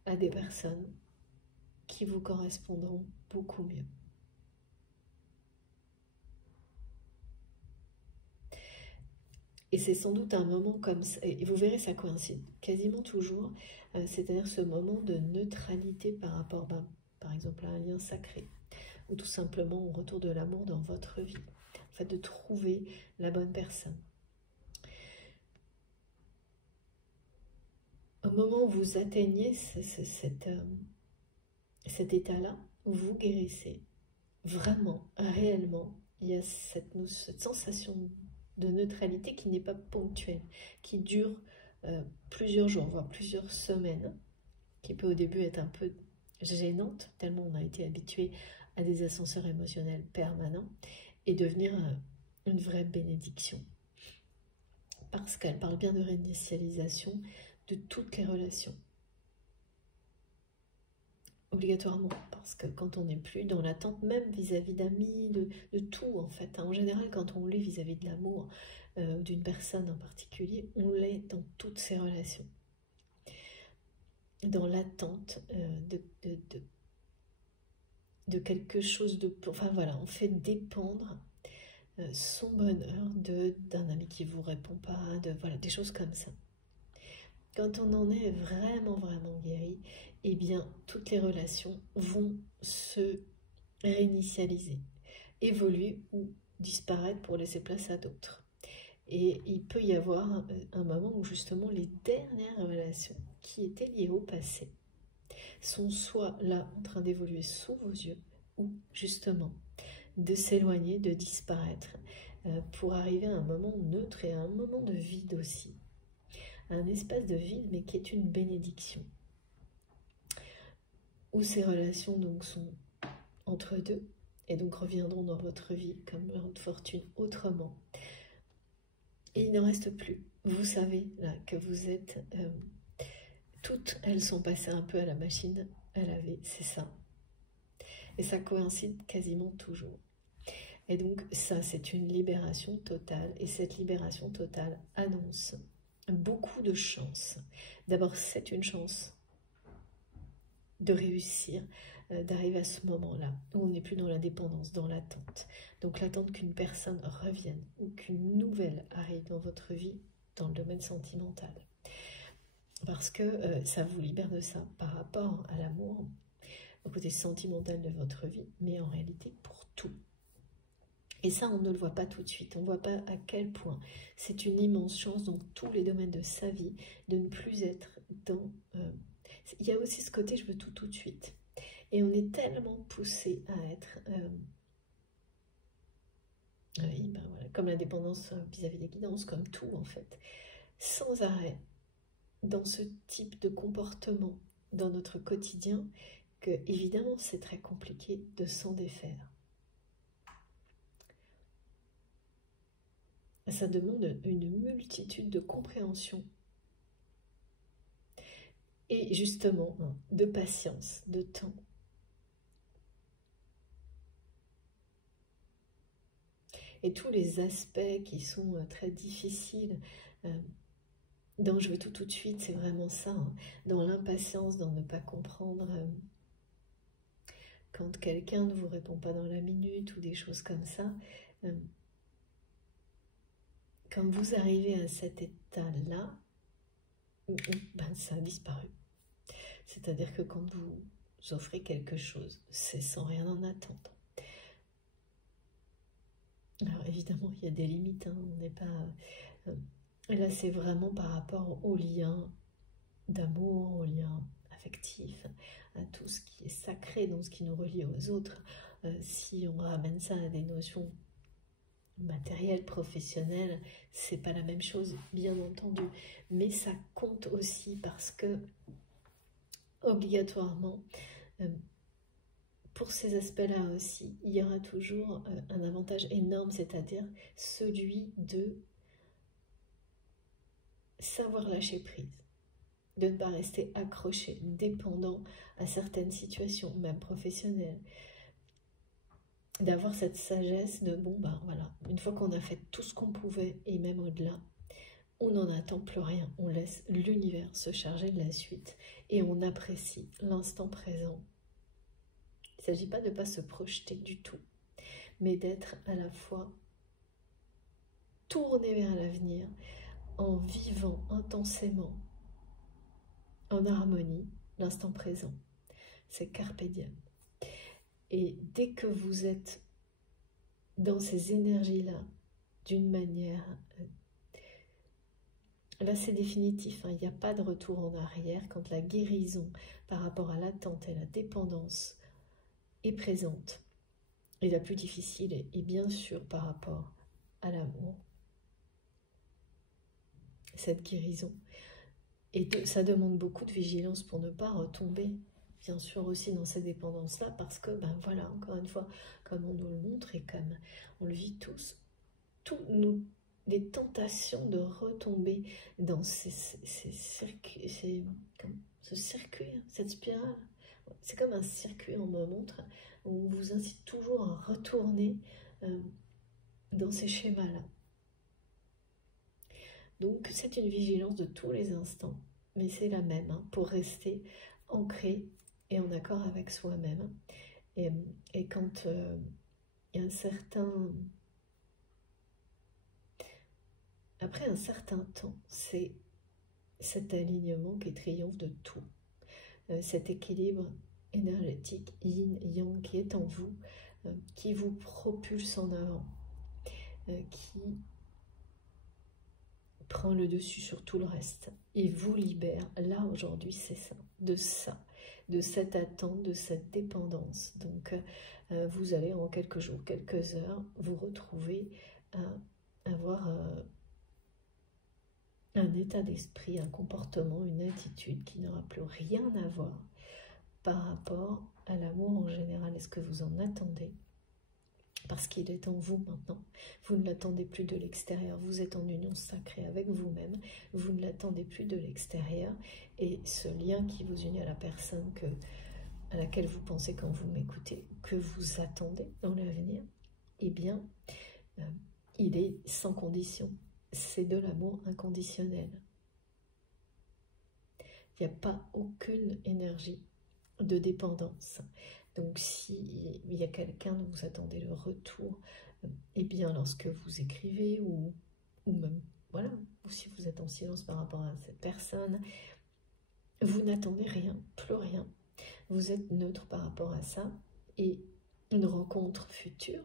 à des personnes qui vous correspondront beaucoup mieux. Et c'est sans doute un moment comme ça, et vous verrez ça coïncide quasiment toujours, c'est-à-dire ce moment de neutralité par rapport, par exemple, à un lien sacré, ou tout simplement au retour de l'amour dans votre vie, en fait de trouver la bonne personne. Au moment où vous atteignez cet état-là, où vous guérissez, vraiment, réellement, il y a cette sensation de neutralité qui n'est pas ponctuelle, qui dure plusieurs jours, voire plusieurs semaines, qui peut au début être un peu gênante, tellement on a été habitué à des ascenseurs émotionnels permanents, et devenir une vraie bénédiction. Parce qu'elle parle bien de réinitialisation de toutes les relations. Obligatoirement, parce que quand on n'est plus dans l'attente, même vis-à-vis d'amis, de tout en fait, hein. En général, quand on l'est vis-à-vis de l'amour d'une personne en particulier, on l'est dans toutes ses relations. Dans l'attente de quelque chose de... Enfin voilà, on fait dépendre son bonheur d'un ami qui ne vous répond pas, voilà, des choses comme ça. Quand on en est vraiment, vraiment guéri, eh bien, toutes les relations vont se réinitialiser, évoluer ou disparaître pour laisser place à d'autres. Et il peut y avoir un moment où justement les dernières relations qui étaient liées au passé sont soit là en train d'évoluer sous vos yeux, ou justement de s'éloigner, de disparaître, pour arriver à un moment neutre et à un moment de vide aussi. Un espace de vide, mais qui est une bénédiction. Où ces relations donc sont entre deux, et donc reviendront dans votre vie comme leur fortune autrement. Et il n'en reste plus. Vous savez là que vous êtes... toutes, elles sont passées un peu à la machine à laver, c'est ça. Et ça coïncide quasiment toujours. Et donc ça, c'est une libération totale. Et cette libération totale annonce beaucoup de chance. D'abord, c'est une chance de réussir, d'arriver à ce moment-là, où on n'est plus dans la dépendance, dans l'attente. Donc l'attente qu'une personne revienne ou qu'une nouvelle arrive dans votre vie, dans le domaine sentimental. Parce que ça vous libère de ça par rapport à l'amour, au côté sentimental de votre vie, mais en réalité pour tout. Et ça, on ne le voit pas tout de suite, on ne voit pas à quel point c'est une immense chance dans tous les domaines de sa vie de ne plus être dans... il y a aussi ce côté, je veux tout de suite. Et on est tellement poussé à être... oui, voilà, comme la dépendance vis-à-vis des guidances, comme tout en fait, sans arrêt, dans ce type de comportement dans notre quotidien, que évidemment c'est très compliqué de s'en défaire. Ça demande une multitude de compréhension et justement de patience, de temps. Et tous les aspects qui sont très difficiles dans je veux tout de suite, c'est vraiment ça, hein. Dans l'impatience, dans ne pas comprendre quand quelqu'un ne vous répond pas dans la minute ou des choses comme ça. Quand vous arrivez à cet état-là, ben, ça a disparu. C'est-à-dire que quand vous offrez quelque chose, c'est sans rien en attendre. Alors évidemment, il y a des limites, hein, on n'est pas... là, c'est vraiment par rapport au lien d'amour, au lien affectif, à tout ce qui est sacré, donc ce qui nous relie aux autres. Si on ramène ça à des notions matérielles, professionnelles, c'est pas la même chose, bien entendu. Mais ça compte aussi parce que, obligatoirement, pour ces aspects-là aussi, il y aura toujours un avantage énorme, c'est-à-dire celui de savoir lâcher prise, de ne pas rester accroché, dépendant à certaines situations, même professionnelles, d'avoir cette sagesse de bon, ben voilà, une fois qu'on a fait tout ce qu'on pouvait et même au-delà, on n'en attend plus rien, on laisse l'univers se charger de la suite et on apprécie l'instant présent. Il ne s'agit pas de ne pas se projeter du tout, mais d'être à la fois tourné vers l'avenir en vivant intensément, en harmonie, l'instant présent. C'est carpe diem. Et dès que vous êtes dans ces énergies-là, d'une manière... Là, c'est définitif, hein, il n'y a pas de retour en arrière quand la guérison par rapport à l'attente et la dépendance est présente. Et la plus difficile est bien sûr par rapport à l'amour. Cette guérison. Et ça demande beaucoup de vigilance pour ne pas retomber, bien sûr, aussi dans ces dépendances-là, parce que, ben voilà, encore une fois, comme on nous le montre et comme on le vit tous, des tentations de retomber dans ce circuit, cette spirale. C'est comme un circuit, on me montre, où on vous incite toujours à retourner dans ces schémas-là. Donc c'est une vigilance de tous les instants, mais c'est la même, hein, pour rester ancré et en accord avec soi-même. Et quand il y a après un certain temps, c'est cet alignement qui triomphe de tout, cet équilibre énergétique yin-yang qui est en vous, qui vous propulse en avant, qui prend le dessus sur tout le reste et vous libère. Là aujourd'hui c'est ça, de cette attente, de cette dépendance. Donc vous allez en quelques jours, quelques heures vous retrouver à avoir un état d'esprit, un comportement, une attitude qui n'aura plus rien à voir par rapport à l'amour en général. Est-ce que vous en attendez ? Parce qu'il est en vous maintenant. Vous ne l'attendez plus de l'extérieur. Vous êtes en union sacrée avec vous-même. Vous ne l'attendez plus de l'extérieur. Et ce lien qui vous unit à la personne à laquelle vous pensez quand vous m'écoutez, que vous attendez dans l'avenir, eh bien, il est sans condition. C'est de l'amour inconditionnel. Il n'y a pas aucune énergie de dépendance. Donc s'il y a quelqu'un dont vous attendez le retour, eh bien lorsque vous écrivez ou même, voilà, ou si vous êtes en silence par rapport à cette personne, vous n'attendez rien, plus rien. Vous êtes neutre par rapport à ça et une rencontre future,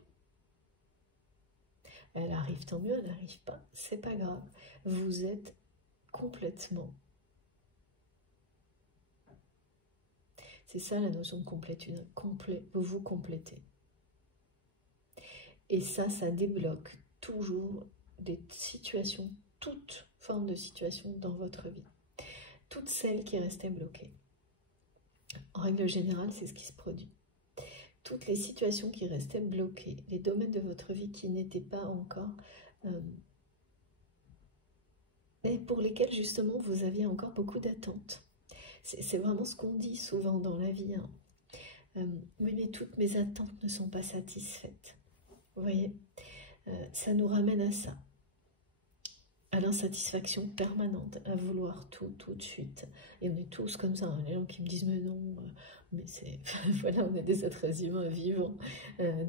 elle arrive tant mieux, elle n'arrive pas, c'est pas grave. Vous êtes complètement... C'est ça la notion de complétude, vous vous complétez. Et ça débloque toujours des situations, toute forme de situation dans votre vie. Toutes celles qui restaient bloquées. En règle générale, c'est ce qui se produit. Toutes les situations qui restaient bloquées, les domaines de votre vie qui n'étaient pas encore... mais pour lesquels justement vous aviez encore beaucoup d'attentes. C'est vraiment ce qu'on dit souvent dans la vie. Hein. Oui, mais toutes mes attentes ne sont pas satisfaites. Vous voyez, ça nous ramène à ça. à l'insatisfaction permanente, à vouloir tout de suite. Et on est tous comme ça, hein, les gens qui me disent mais non, mais c'est voilà, on est des êtres humains vivants,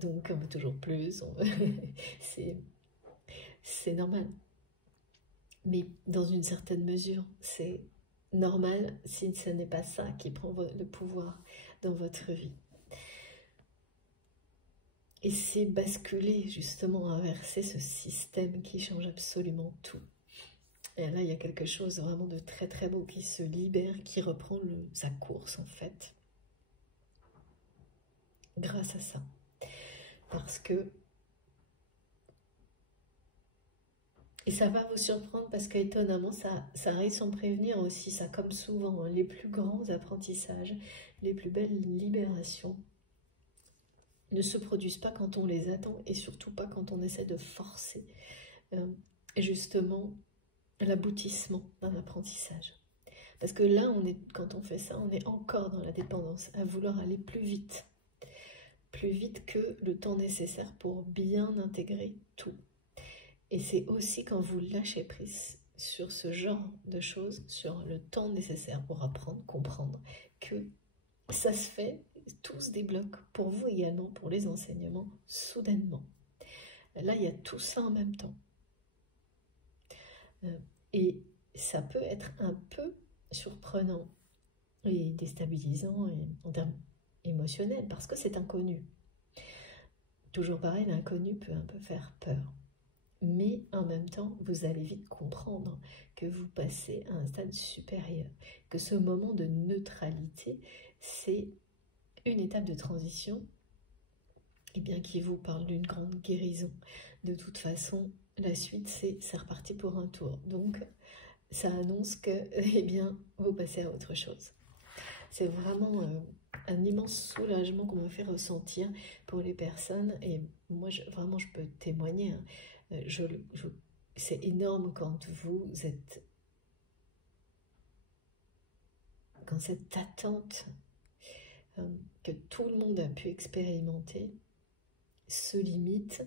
donc on veut toujours plus, c'est normal. Mais dans une certaine mesure, c'est normal si ce n'est pas ça qui prend le pouvoir dans votre vie. Et c'est basculer, justement, inverser ce système qui change absolument tout. Et là, il y a quelque chose vraiment de très très beau qui se libère, qui reprend sa course, en fait, grâce à ça. Parce que... Et ça va vous surprendre parce qu'étonnamment, ça arrive sans prévenir aussi, ça comme souvent, hein, les plus grands apprentissages, les plus belles libérations ne se produisent pas quand on les attend et surtout pas quand on essaie de forcer justement l'aboutissement d'un apprentissage. Parce que là, quand on fait ça, on est encore dans la dépendance, à vouloir aller plus vite que le temps nécessaire pour bien intégrer tout. Et c'est aussi quand vous lâchez prise sur ce genre de choses, sur le temps nécessaire pour apprendre, comprendre, que ça se fait, tout se débloque pour vous également, pour les enseignements, soudainement. Là, il y a tout ça en même temps. Et ça peut être un peu surprenant et déstabilisant en termes émotionnels, parce que c'est inconnu. Toujours pareil, l'inconnu peut un peu faire peur. Mais en même temps, vous allez vite comprendre que vous passez à un stade supérieur, que ce moment de neutralité, c'est une étape de transition et bien qui vous parle d'une grande guérison. De toute façon, la suite, c'est reparti pour un tour. Donc, ça annonce que, eh bien, vous passez à autre chose. C'est vraiment un immense soulagement qu'on me fait ressentir pour les personnes. Et moi, vraiment, je peux témoigner. Hein. C'est énorme quand vous êtes... Quand cette attente que tout le monde a pu expérimenter se limite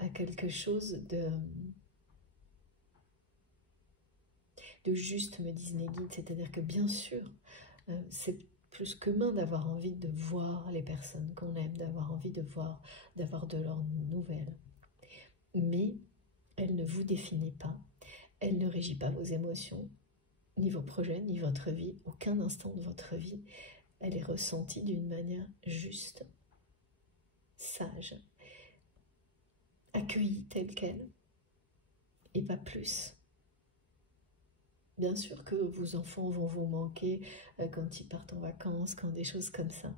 à quelque chose de juste, me disent mes guides. C'est-à-dire que bien sûr, c'est plus qu'humain d'avoir envie de voir les personnes qu'on aime, d'avoir envie de voir, d'avoir de leurs nouvelles. Mais elle ne vous définit pas, elle ne régit pas vos émotions, ni vos projets, ni votre vie, aucun instant de votre vie. Elle est ressentie d'une manière juste, sage, accueillie telle qu'elle, et pas plus. Bien sûr que vos enfants vont vous manquer quand ils partent en vacances, quand des choses comme ça,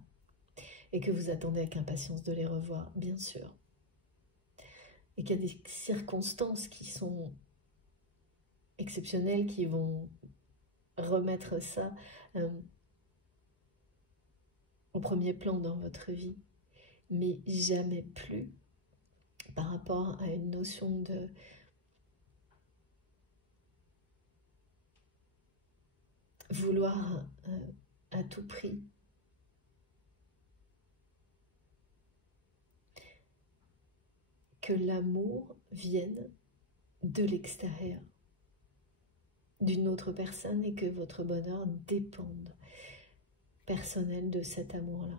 et que vous attendez avec impatience de les revoir, bien sûr. Et qu'il y a des circonstances qui sont exceptionnelles, qui vont remettre ça au premier plan dans votre vie, mais jamais plus par rapport à une notion de vouloir à tout prix que l'amour vienne de l'extérieur, d'une autre personne, et que votre bonheur dépende personnel de cet amour-là.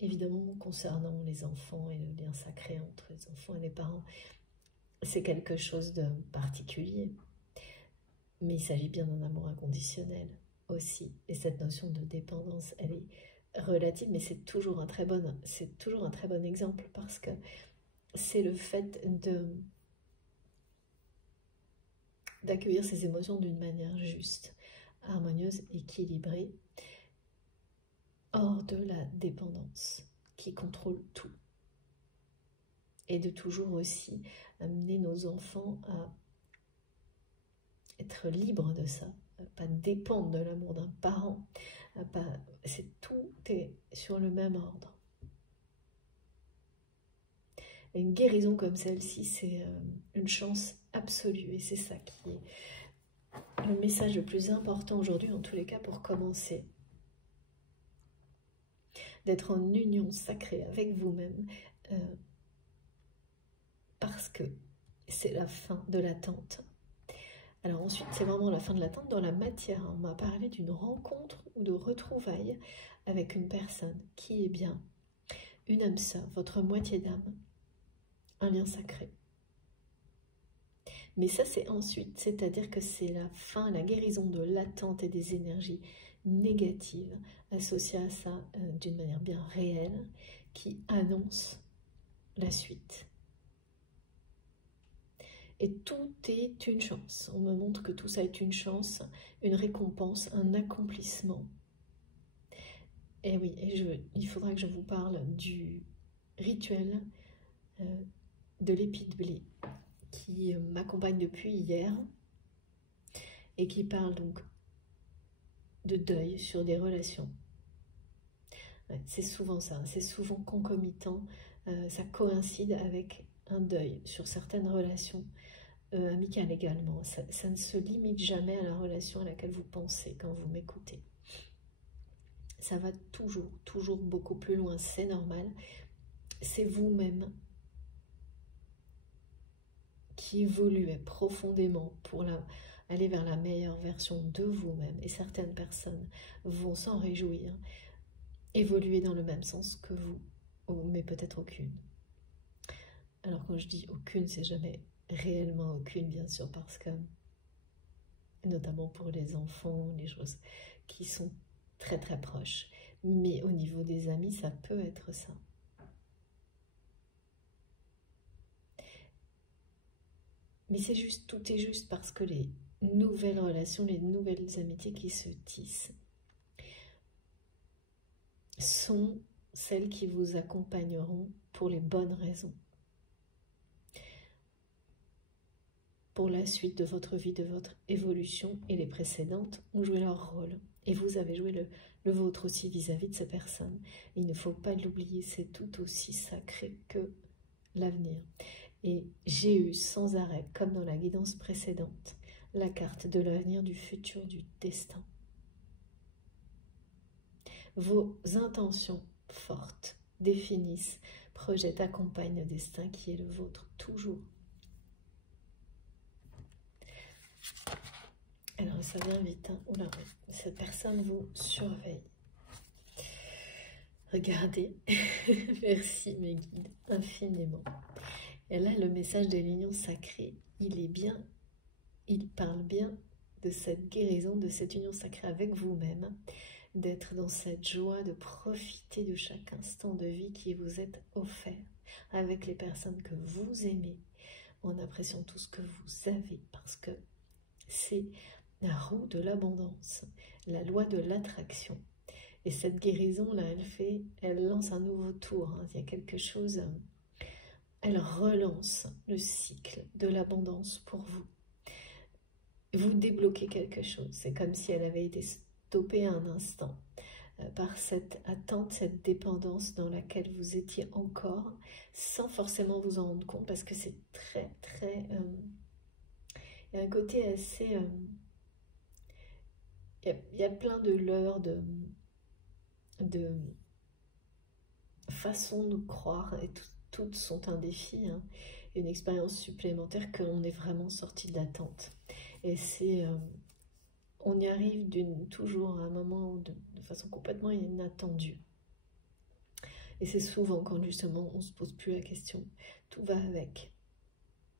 Évidemment, concernant les enfants et le lien sacré entre les enfants et les parents, c'est quelque chose de particulier. Mais il s'agit bien d'un amour inconditionnel aussi. Et cette notion de dépendance, elle est relative, mais c'est toujours un très bon exemple, parce que c'est le fait d'accueillir ses émotions d'une manière juste, harmonieuse, équilibrée, hors de la dépendance qui contrôle tout. Et de toujours aussi amener nos enfants à être libres de ça, à pas dépendre de l'amour d'un parent, tout est sur le même ordre. Et une guérison comme celle-ci, c'est une chance absolue, et c'est ça qui est le message le plus important aujourd'hui, en tous les cas pour commencer. D'être en union sacrée avec vous-même, que c'est la fin de l'attente. Alors ensuite, c'est vraiment la fin de l'attente dans la matière. On m'a parlé d'une rencontre ou de retrouvailles avec une personne qui est bien une âme sœur, votre moitié d'âme, un lien sacré. Mais ça, c'est ensuite, c'est-à-dire que c'est la fin, la guérison de l'attente et des énergies négatives associées à ça d'une manière bien réelle qui annonce la suite. Et tout est une chance. On me montre que tout ça est une chance, une récompense, un accomplissement. Et oui, il faudra que je vous parle du rituel de l'épi de blé qui m'accompagne depuis hier et qui parle donc de deuil sur des relations. Ouais, c'est souvent ça, c'est souvent concomitant, ça coïncide avec un deuil sur certaines relations, amicales également. Ça ne se limite jamais à la relation à laquelle vous pensez quand vous m'écoutez. Ça va toujours, toujours beaucoup plus loin, c'est normal. C'est vous-même qui évoluez profondément pour aller vers la meilleure version de vous-même. Et certaines personnes vont s'en réjouir, évoluer dans le même sens que vous, mais peut-être aucune. Alors quand je dis aucune, c'est jamais réellement aucune, bien sûr, parce que, notamment pour les enfants, les choses qui sont très très proches. Mais au niveau des amis, ça peut être ça. Mais c'est juste, tout est juste parce que les nouvelles relations, les nouvelles amitiés qui se tissent sont celles qui vous accompagneront pour les bonnes raisons. Pour la suite de votre vie, de votre évolution, et les précédentes ont joué leur rôle. Et vous avez joué le vôtre aussi vis-à-vis de ces personnes. Il ne faut pas l'oublier, c'est tout aussi sacré que l'avenir. Et j'ai eu sans arrêt, comme dans la guidance précédente, la carte de l'avenir, du futur, du destin. Vos intentions fortes définissent, projettent, accompagnent le destin qui est le vôtre, toujours. Alors ça vient vite, hein. Oula, cette personne vous surveille. Regardez, merci mes guides, infiniment. Et là, le message de l'union sacrée, il est bien, il parle bien de cette guérison, de cette union sacrée avec vous-même, d'être dans cette joie, de profiter de chaque instant de vie qui vous est offert avec les personnes que vous aimez, en appréciant tout ce que vous avez, parce que c'est la roue de l'abondance, la loi de l'attraction. Et cette guérison-là, elle lance un nouveau tour, hein. Il y a quelque chose... Elle relance le cycle de l'abondance pour vous. Vous débloquez quelque chose. C'est comme si elle avait été stoppée un instant par cette attente, cette dépendance dans laquelle vous étiez encore, sans forcément vous en rendre compte, parce que c'est très, très... il y a un côté assez... il y a plein de leurres, de façons de croire, et toutes sont un défi, hein, une expérience supplémentaire que l'on est vraiment sorti de l'attente. Et c'est, on y arrive toujours à un moment de façon complètement inattendue. Et c'est souvent quand justement on ne se pose plus la question, tout va avec.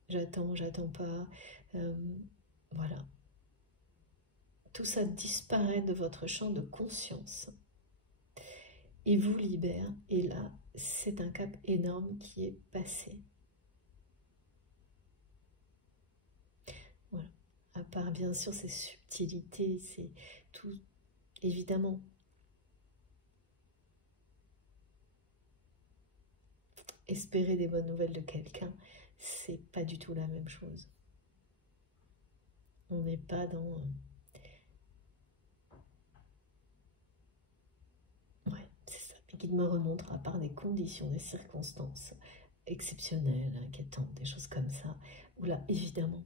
J'attends, j'attends pas, voilà. Tout ça disparaît de votre champ de conscience et vous libère. Et là, c'est un cap énorme qui est passé. Voilà. À part bien sûr ces subtilités, c'est tout, évidemment. Espérer des bonnes nouvelles de quelqu'un, c'est pas du tout la même chose. On n'est pas dans... Ouais, c'est ça. Puis qu'il me remontre, à part des conditions, des circonstances exceptionnelles, inquiétantes, des choses comme ça, où là, évidemment,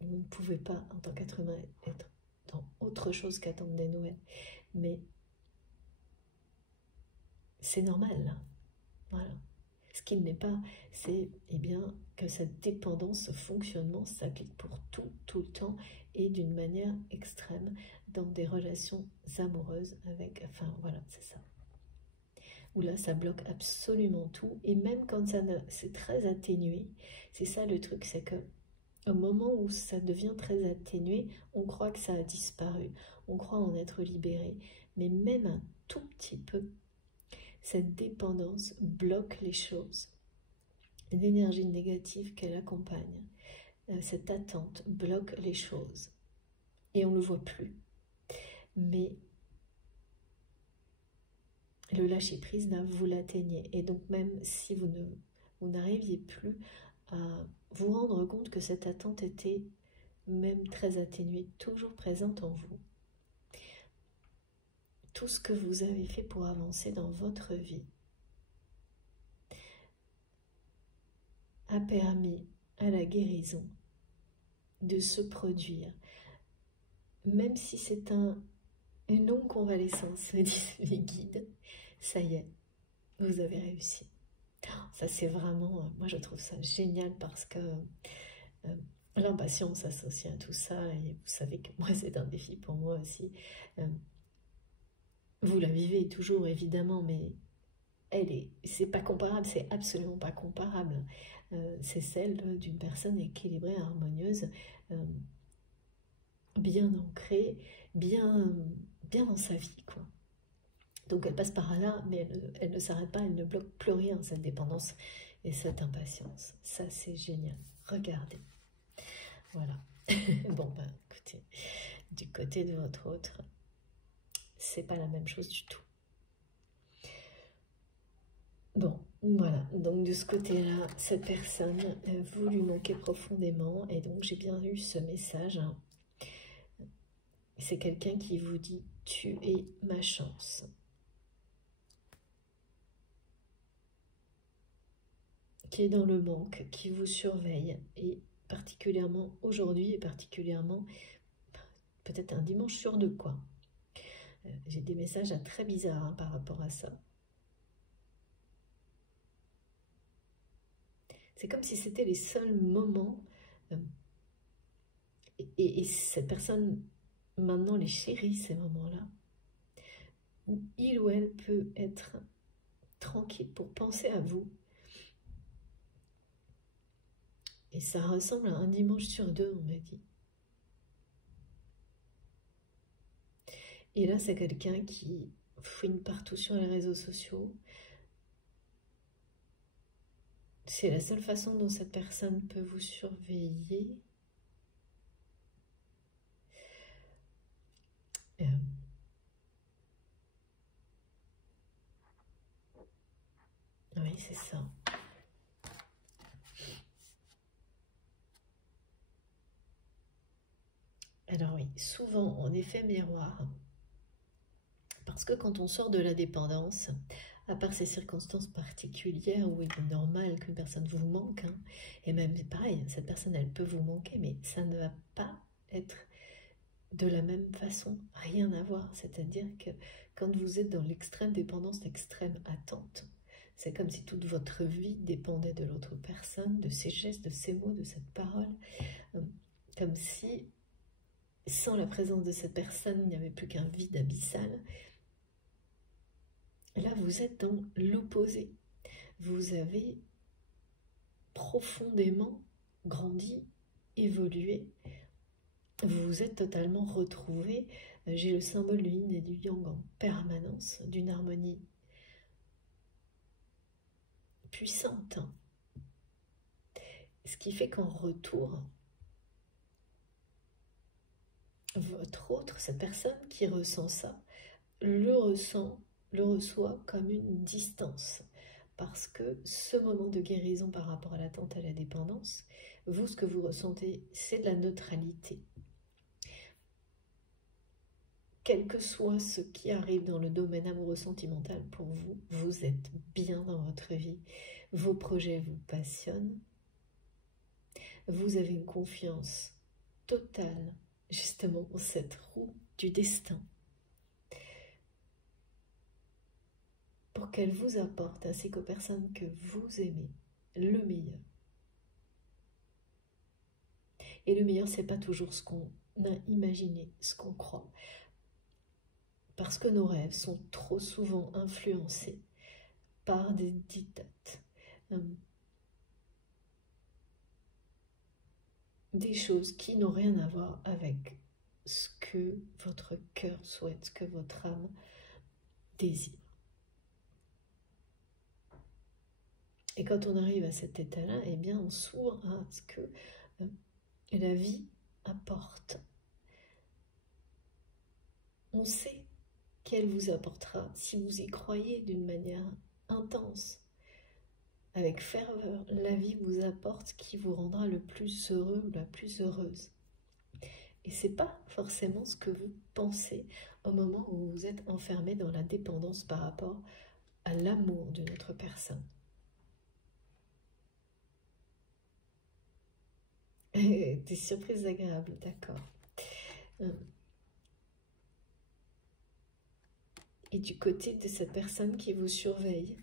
vous ne pouvez pas, en tant qu'être humain, être dans autre chose qu'attendre des nouvelles. Mais c'est normal, là. Voilà. Ce qu'il n'est pas, c'est eh bien que cette dépendance, ce fonctionnement s'applique pour tout le temps et d'une manière extrême dans des relations amoureuses avec, enfin voilà, c'est ça. Où là, ça bloque absolument tout et même quand c'est très atténué, c'est ça le truc, c'est que au moment où ça devient très atténué, on croit que ça a disparu, on croit en être libéré, mais même un tout petit peu, cette dépendance bloque les choses. L'énergie négative qu'elle accompagne, cette attente bloque les choses. Et on ne le voit plus. Mais le lâcher-prise, là, vous l'atteignez. Et donc même si vous n'arriviez plus à vous rendre compte que cette attente était même très atténuée, toujours présente en vous, tout ce que vous avez fait pour avancer dans votre vie a permis à la guérison de se produire, même si c'est une longue convalescence, me disent les guides, ça y est, vous avez réussi. Ça c'est vraiment, moi je trouve ça génial parce que l'impatience associée à tout ça, et vous savez que moi c'est un défi pour moi aussi, vous la vivez toujours évidemment, mais c'est pas comparable, c'est absolument pas comparable. C'est celle d'une personne équilibrée, harmonieuse, bien ancrée, bien dans sa vie, quoi. Donc elle passe par là, mais elle ne s'arrête pas, elle ne bloque plus rien, cette dépendance et cette impatience. Ça, c'est génial. Regardez. Voilà. Bon, ben, écoutez, du côté de votre autre, c'est pas la même chose du tout. Bon, voilà. Donc de ce côté-là, cette personne, vous lui manquez profondément, et donc j'ai bien eu ce message. C'est quelqu'un qui vous dit « Tu es ma chance ». Qui est dans le manque, qui vous surveille, et particulièrement aujourd'hui, et particulièrement peut-être un dimanche sur deux, quoi. J'ai des messages très bizarres hein, par rapport à ça. C'est comme si c'était les seuls moments, et cette personne maintenant les chérit, ces moments-là, où il ou elle peut être tranquille pour penser à vous. Et ça ressemble à un dimanche sur deux, on m'a dit. Et là, c'est quelqu'un qui fouine partout sur les réseaux sociaux. C'est la seule façon dont cette personne peut vous surveiller. Oui, c'est ça. Alors oui, souvent en effet miroir, parce que quand on sort de la dépendance, à part ces circonstances particulières où il est normal qu'une personne vous manque, hein, et même pareil, cette personne elle peut vous manquer, mais ça ne va pas être de la même façon, rien à voir. C'est-à-dire que quand vous êtes dans l'extrême dépendance, l'extrême attente, c'est comme si toute votre vie dépendait de l'autre personne, de ses gestes, de ses mots, de cette parole, comme si sans la présence de cette personne, il n'y avait plus qu'un vide abyssal. Là, vous êtes dans l'opposé. Vous avez profondément grandi, évolué. Vous vous êtes totalement retrouvé. J'ai le symbole du yin et du yang en permanence, d'une harmonie puissante. Ce qui fait qu'en retour, votre autre, cette personne qui ressent ça, le reçoit comme une distance. Parce que ce moment de guérison par rapport à l'attente à la dépendance, vous, ce que vous ressentez, c'est de la neutralité. Quel que soit ce qui arrive dans le domaine amoureux sentimental pour vous, vous êtes bien dans votre vie. Vos projets vous passionnent. Vous avez une confiance totale, justement, en cette roue du destin. Pour qu'elle vous apporte, ainsi qu'aux personnes que vous aimez, le meilleur. Et le meilleur, c'est pas toujours ce qu'on a imaginé, ce qu'on croit. Parce que nos rêves sont trop souvent influencés par des dictates, des choses qui n'ont rien à voir avec ce que votre cœur souhaite, ce que votre âme désire. Et quand on arrive à cet état-là, eh bien, on s'ouvre à ce que la vie apporte. On sait qu'elle vous apportera, si vous y croyez d'une manière intense, avec ferveur, la vie vous apporte ce qui vous rendra le plus heureux ou la plus heureuse. Et c'est pas forcément ce que vous pensez au moment où vous êtes enfermé dans la dépendance par rapport à l'amour d'une autre personne. Des surprises agréables, d'accord. Et du côté de cette personne qui vous surveille,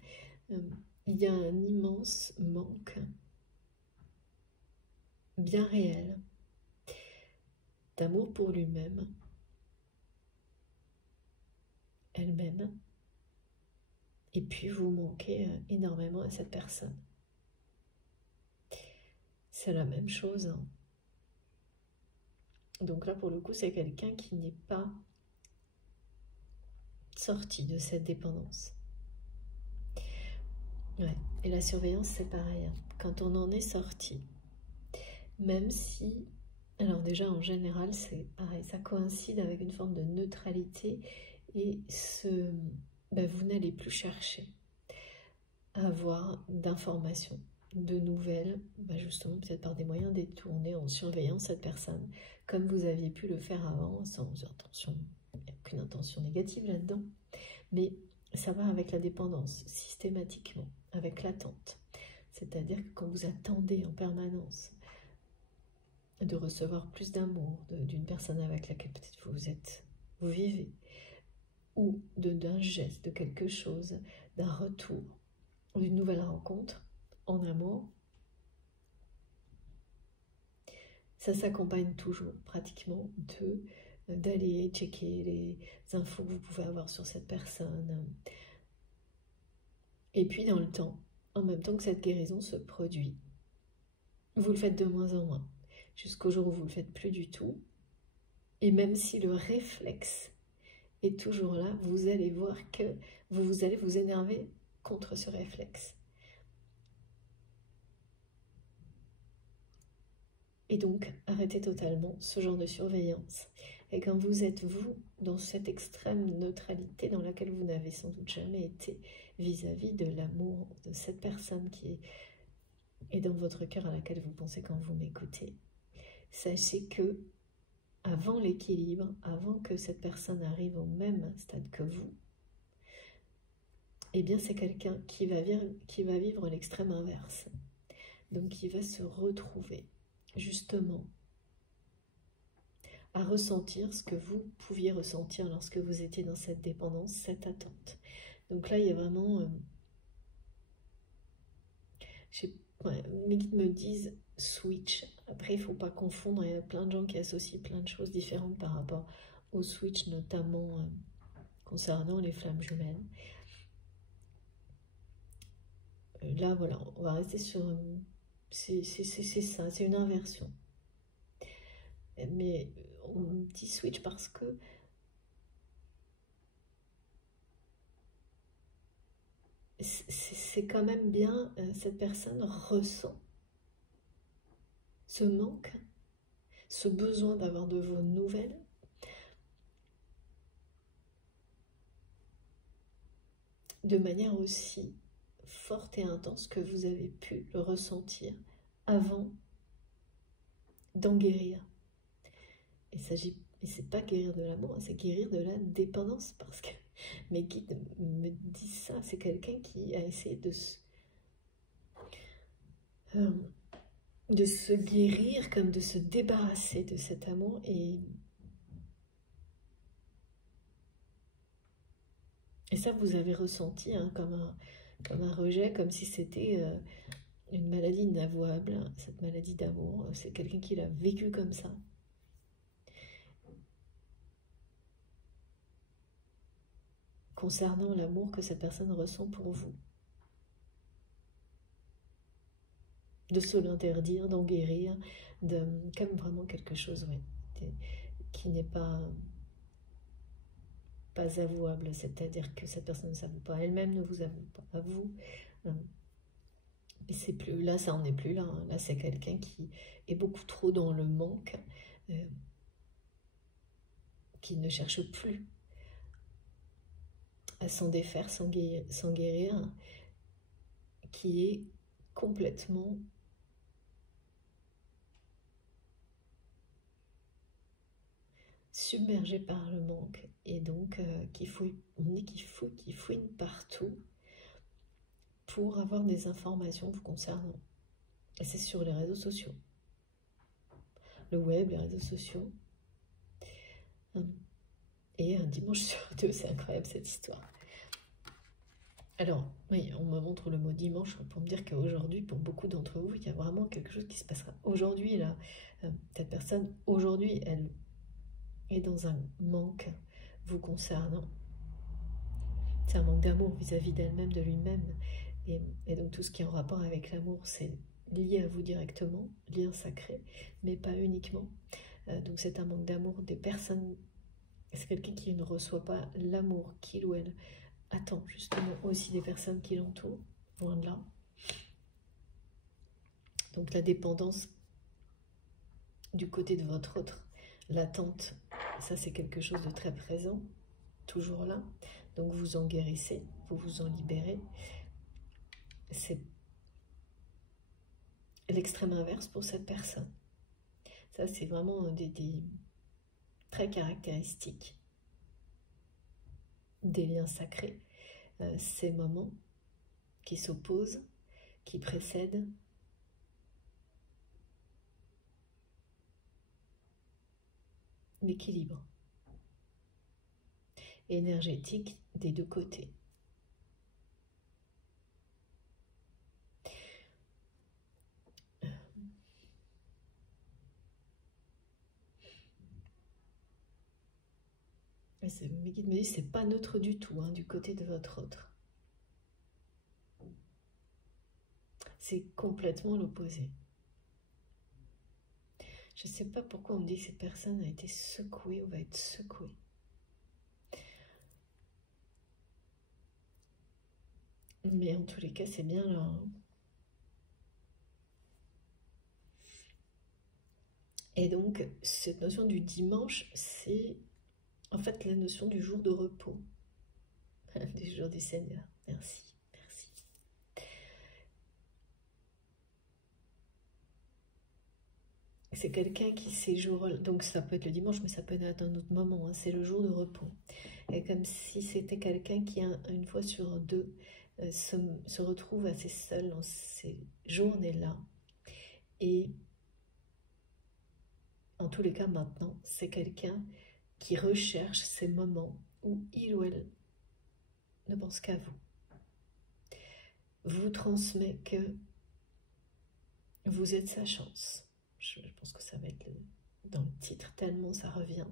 il y a un immense manque, bien réel, d'amour pour lui-même, elle-même, et puis vous manquez énormément à cette personne. C'est la même chose, hein. Donc là, pour le coup, c'est quelqu'un qui n'est pas sorti de cette dépendance. Ouais. Et la surveillance, c'est pareil, hein. Quand on en est sorti, même si... Alors déjà, en général, c'est pareil, ça coïncide avec une forme de neutralité et vous n'allez plus chercher à avoir d'informations, de nouvelles, justement peut-être par des moyens détournés en surveillant cette personne, comme vous aviez pu le faire avant, sans intention, il n'y a aucune intention négative là-dedans, mais ça va avec la dépendance, systématiquement, avec l'attente. C'est-à-dire que quand vous attendez en permanence de recevoir plus d'amour d'une personne avec laquelle peut-être vous vivez, ou d'un geste, de quelque chose, d'un retour, d'une nouvelle rencontre en amour, ça s'accompagne toujours pratiquement d'aller checker les infos que vous pouvez avoir sur cette personne. Et puis dans le temps, en même temps que cette guérison se produit, vous le faites de moins en moins, jusqu'au jour où vous ne le faites plus du tout. Et même si le réflexe est toujours là, vous allez voir que vous allez vous énerver contre ce réflexe. Et donc, arrêtez totalement ce genre de surveillance. Et quand vous êtes, vous, dans cette extrême neutralité dans laquelle vous n'avez sans doute jamais été vis-à-vis de l'amour de cette personne qui est dans votre cœur, à laquelle vous pensez quand vous m'écoutez, sachez que avant l'équilibre, avant que cette personne arrive au même stade que vous, eh bien c'est quelqu'un qui va vivre l'extrême inverse. Donc qui va se retrouver justement à ressentir ce que vous pouviez ressentir lorsque vous étiez dans cette dépendance, cette attente. Donc là, il y a vraiment... mes guides me disent switch. Après, il ne faut pas confondre, il y a plein de gens qui associent plein de choses différentes par rapport au switch, notamment concernant les flammes jumelles. Là, voilà, on va rester sur... c'est ça, c'est une inversion. Mais on dit switch parce que c'est quand même bien, cette personne ressent ce manque, ce besoin d'avoir de vos nouvelles, de manière aussi forte et intense que vous avez pu le ressentir avant d'en guérir. Et c'est pas guérir de l'amour, c'est guérir de la dépendance, parce que mes guides me disent ça, c'est quelqu'un qui a essayé de se guérir, comme de se débarrasser de cet amour, et Et ça, vous avez ressenti hein, comme un rejet, comme si c'était une maladie inavouable, hein, cette maladie d'amour. C'est quelqu'un qui l'a vécu comme ça. Concernant l'amour que cette personne ressent pour vous. De se l'interdire, d'en guérir, comme vraiment quelque chose oui, qui n'est pas avouable, c'est-à-dire que cette personne ne s'avoue pas, elle-même ne vous avoue pas à vous. Et c'est plus là, ça en est plus là. Hein. Là, c'est quelqu'un qui est beaucoup trop dans le manque, qui ne cherche plus à s'en défaire, s'en guérir, qui est complètement submergé par le manque et donc on dit qu'il fouine partout pour avoir des informations vous concernant. Et c'est sur les réseaux sociaux, le web, les réseaux sociaux. Et un dimanche sur deux, c'est incroyable cette histoire. Alors, oui, on me montre le mot dimanche pour me dire qu'aujourd'hui, pour beaucoup d'entre vous, il y a vraiment quelque chose qui se passera. Aujourd'hui, là, cette personne, aujourd'hui, elle est dans un manque vous concernant. C'est un manque d'amour vis-à-vis d'elle-même, de lui-même. Et donc tout ce qui est en rapport avec l'amour, c'est lié à vous directement, lien sacré, mais pas uniquement. Donc c'est un manque d'amour des personnes. C'est quelqu'un qui ne reçoit pas l'amour qu'il ou elle attend justement aussi des personnes qui l'entourent, loin de là. Donc la dépendance du côté de votre autre, l'attente, ça c'est quelque chose de très présent, toujours là. Donc vous en guérissez, vous vous en libérez. C'est l'extrême inverse pour cette personne. Ça c'est vraiment des traits caractéristiques des liens sacrés. Ces moments qui s'opposent, qui précèdent l'équilibre énergétique des deux côtés. Mes guides me disent c'est pas neutre du tout hein, du côté de votre autre. C'est complètement l'opposé. Je ne sais pas pourquoi on me dit que cette personne a été secouée ou va être secouée. Mais en tous les cas, c'est bien là. Hein. Et donc, cette notion du dimanche, c'est en fait la notion du jour de repos. Du jour du Seigneur. Merci, merci. C'est quelqu'un qui ces jours, donc ça peut être le dimanche, mais ça peut être un autre moment, hein, c'est le jour de repos. Et comme si c'était quelqu'un qui, une fois sur deux, se retrouve assez seul dans ces journées-là. Et en tous les cas maintenant, c'est quelqu'un qui recherche ces moments où il ou elle ne pense qu'à vous. Vous transmet que vous êtes sa chance. Je pense que ça va être dans le titre, tellement ça revient.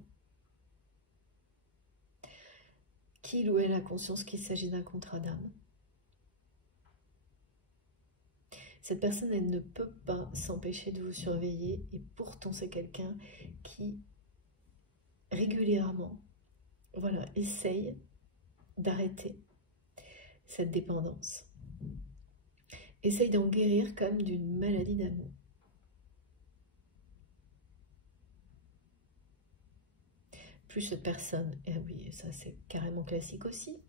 Qu'il ou elle a conscience qu'il s'agit d'un contrat d'âme. Cette personne, elle ne peut pas s'empêcher de vous surveiller et pourtant c'est quelqu'un qui régulièrement voilà, essaye d'arrêter cette dépendance. Essaye d'en guérir comme d'une maladie d'amour. Plus cette personne, et oui, ça c'est carrément classique aussi,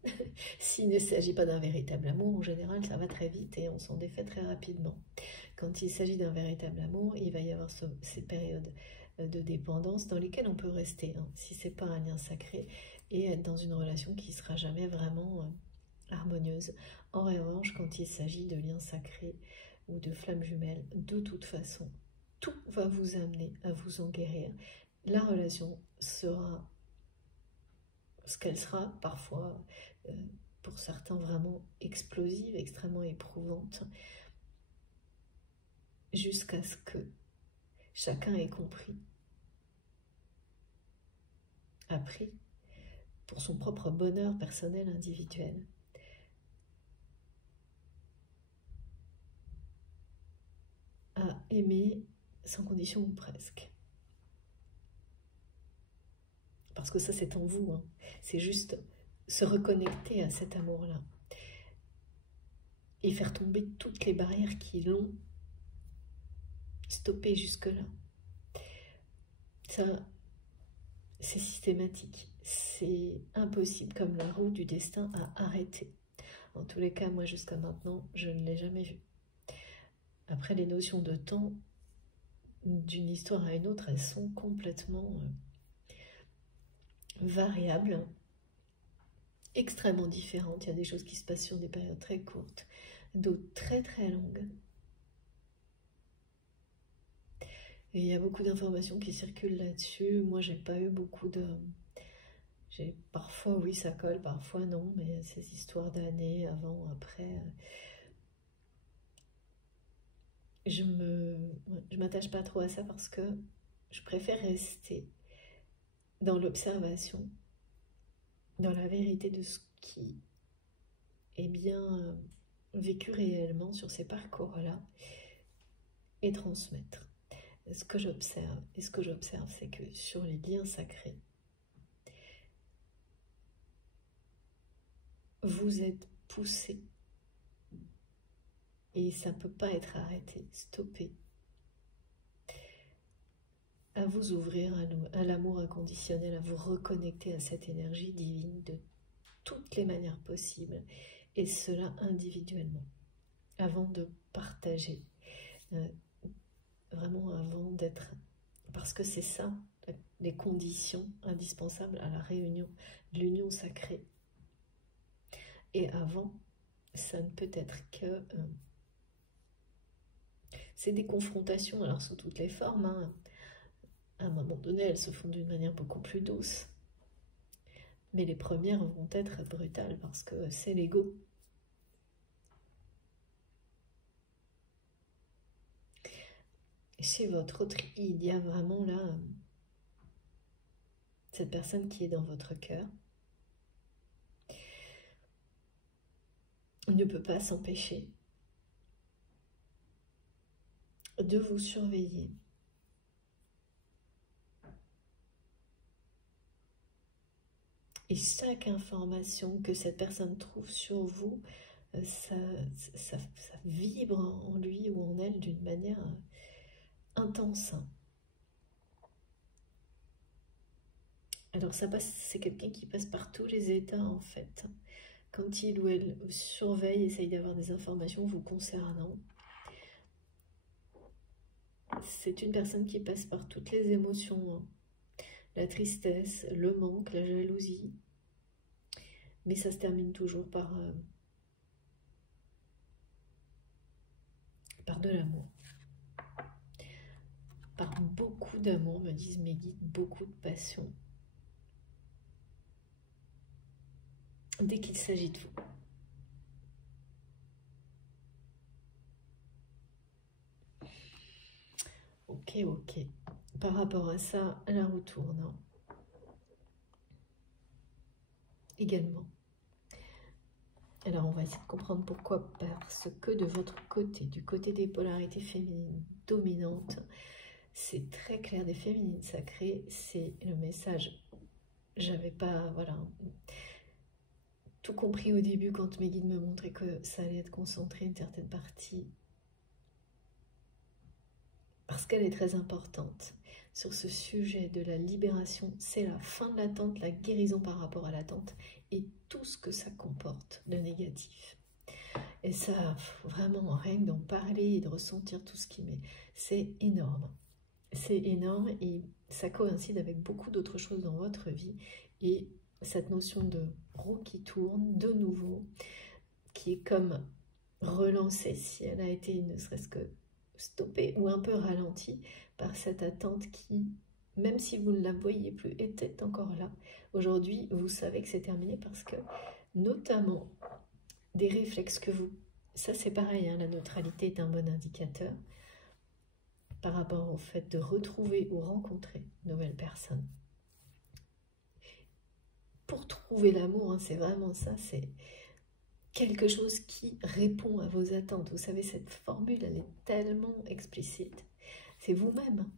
s'il ne s'agit pas d'un véritable amour, en général ça va très vite et on s'en défait très rapidement. Quand il s'agit d'un véritable amour, il va y avoir ces périodes de dépendance dans lesquelles on peut rester, hein, si ce n'est pas un lien sacré, et être dans une relation qui ne sera jamais vraiment harmonieuse. En revanche, quand il s'agit de liens sacrés ou de flammes jumelles, de toute façon, tout va vous amener à vous en guérir. La relation sera ce qu'elle sera parfois, pour certains, vraiment explosive, extrêmement éprouvante, jusqu'à ce que chacun ait compris, appris, pour son propre bonheur personnel individuel, à aimer sans condition ou presque. Parce que ça, c'est en vous, hein. C'est juste se reconnecter à cet amour-là et faire tomber toutes les barrières qui l'ont stoppé jusque-là. Ça, c'est systématique. C'est impossible, comme la roue du destin, à arrêter. En tous les cas, moi, jusqu'à maintenant, je ne l'ai jamais vu. Après, les notions de temps, d'une histoire à une autre, elles sont complètement variables, extrêmement différentes. Il y a des choses qui se passent sur des périodes très courtes, d'autres très très longues. Et il y a beaucoup d'informations qui circulent là-dessus. Moi, j'ai pas eu beaucoup de... Parfois, oui, ça colle, parfois non, mais ces histoires d'années, avant, après... Je m'attache pas trop à ça parce que je préfère rester dans l'observation, dans la vérité de ce qui est bien vécu réellement sur ces parcours-là et transmettre. Ce que j'observe, c'est que sur les liens sacrés, vous êtes poussé et ça ne peut pas être arrêté, stoppé, à vous ouvrir à l'amour inconditionnel, à vous reconnecter à cette énergie divine de toutes les manières possibles, et cela individuellement, avant de partager, vraiment avant d'être... Parce que c'est ça, les conditions indispensables à la réunion, l'union sacrée. Et avant, ça ne peut être que... c'est des confrontations, alors sous toutes les formes, hein. À un moment donné, elles se font d'une manière beaucoup plus douce. Mais les premières vont être brutales parce que c'est l'ego. Chez votre autre, il y a vraiment là cette personne qui est dans votre cœur. Ne peut pas s'empêcher de vous surveiller. Et chaque information que cette personne trouve sur vous, ça vibre en lui ou en elle d'une manière intense. Alors ça passe, c'est quelqu'un qui passe par tous les états en fait. Quand il ou elle surveille, essaye d'avoir des informations vous concernant, c'est une personne qui passe par toutes les émotions, hein. La tristesse, le manque, la jalousie, mais ça se termine toujours par de l'amour. Par beaucoup d'amour, me disent mes guides, beaucoup de passion. Dès qu'il s'agit de vous. Ok, ok. Par rapport à ça, la roue tourne. Également. Alors, on va essayer de comprendre pourquoi. Parce que de votre côté, du côté des polarités féminines dominantes, c'est très clair, des féminines sacrées, c'est le message. J'avais pas, voilà, tout compris au début quand mes guides me montraient que ça allait être concentré une certaine partie, parce qu'elle est très importante sur ce sujet de la libération. C'est la fin de l'attente, la guérison par rapport à l'attente et tout ce que ça comporte de négatif. Et ça, vraiment, rien que d'en parler et de ressentir tout ce qui m'est, c'est énorme. C'est énorme et ça coïncide avec beaucoup d'autres choses dans votre vie. Et cette notion de roue qui tourne de nouveau, qui est comme relancée si elle a été ne serait-ce que stoppée ou un peu ralentie par cette attente qui même si vous ne la voyez plus, était encore là. Aujourd'hui, vous savez que c'est terminé parce que, notamment, des réflexes que vous... Ça, c'est pareil, hein, la neutralité est un bon indicateur par rapport au fait de retrouver ou rencontrer de nouvelles personnes. Pour trouver l'amour, hein, c'est vraiment ça, c'est quelque chose qui répond à vos attentes. Vous savez, cette formule, elle est tellement explicite. C'est vous-même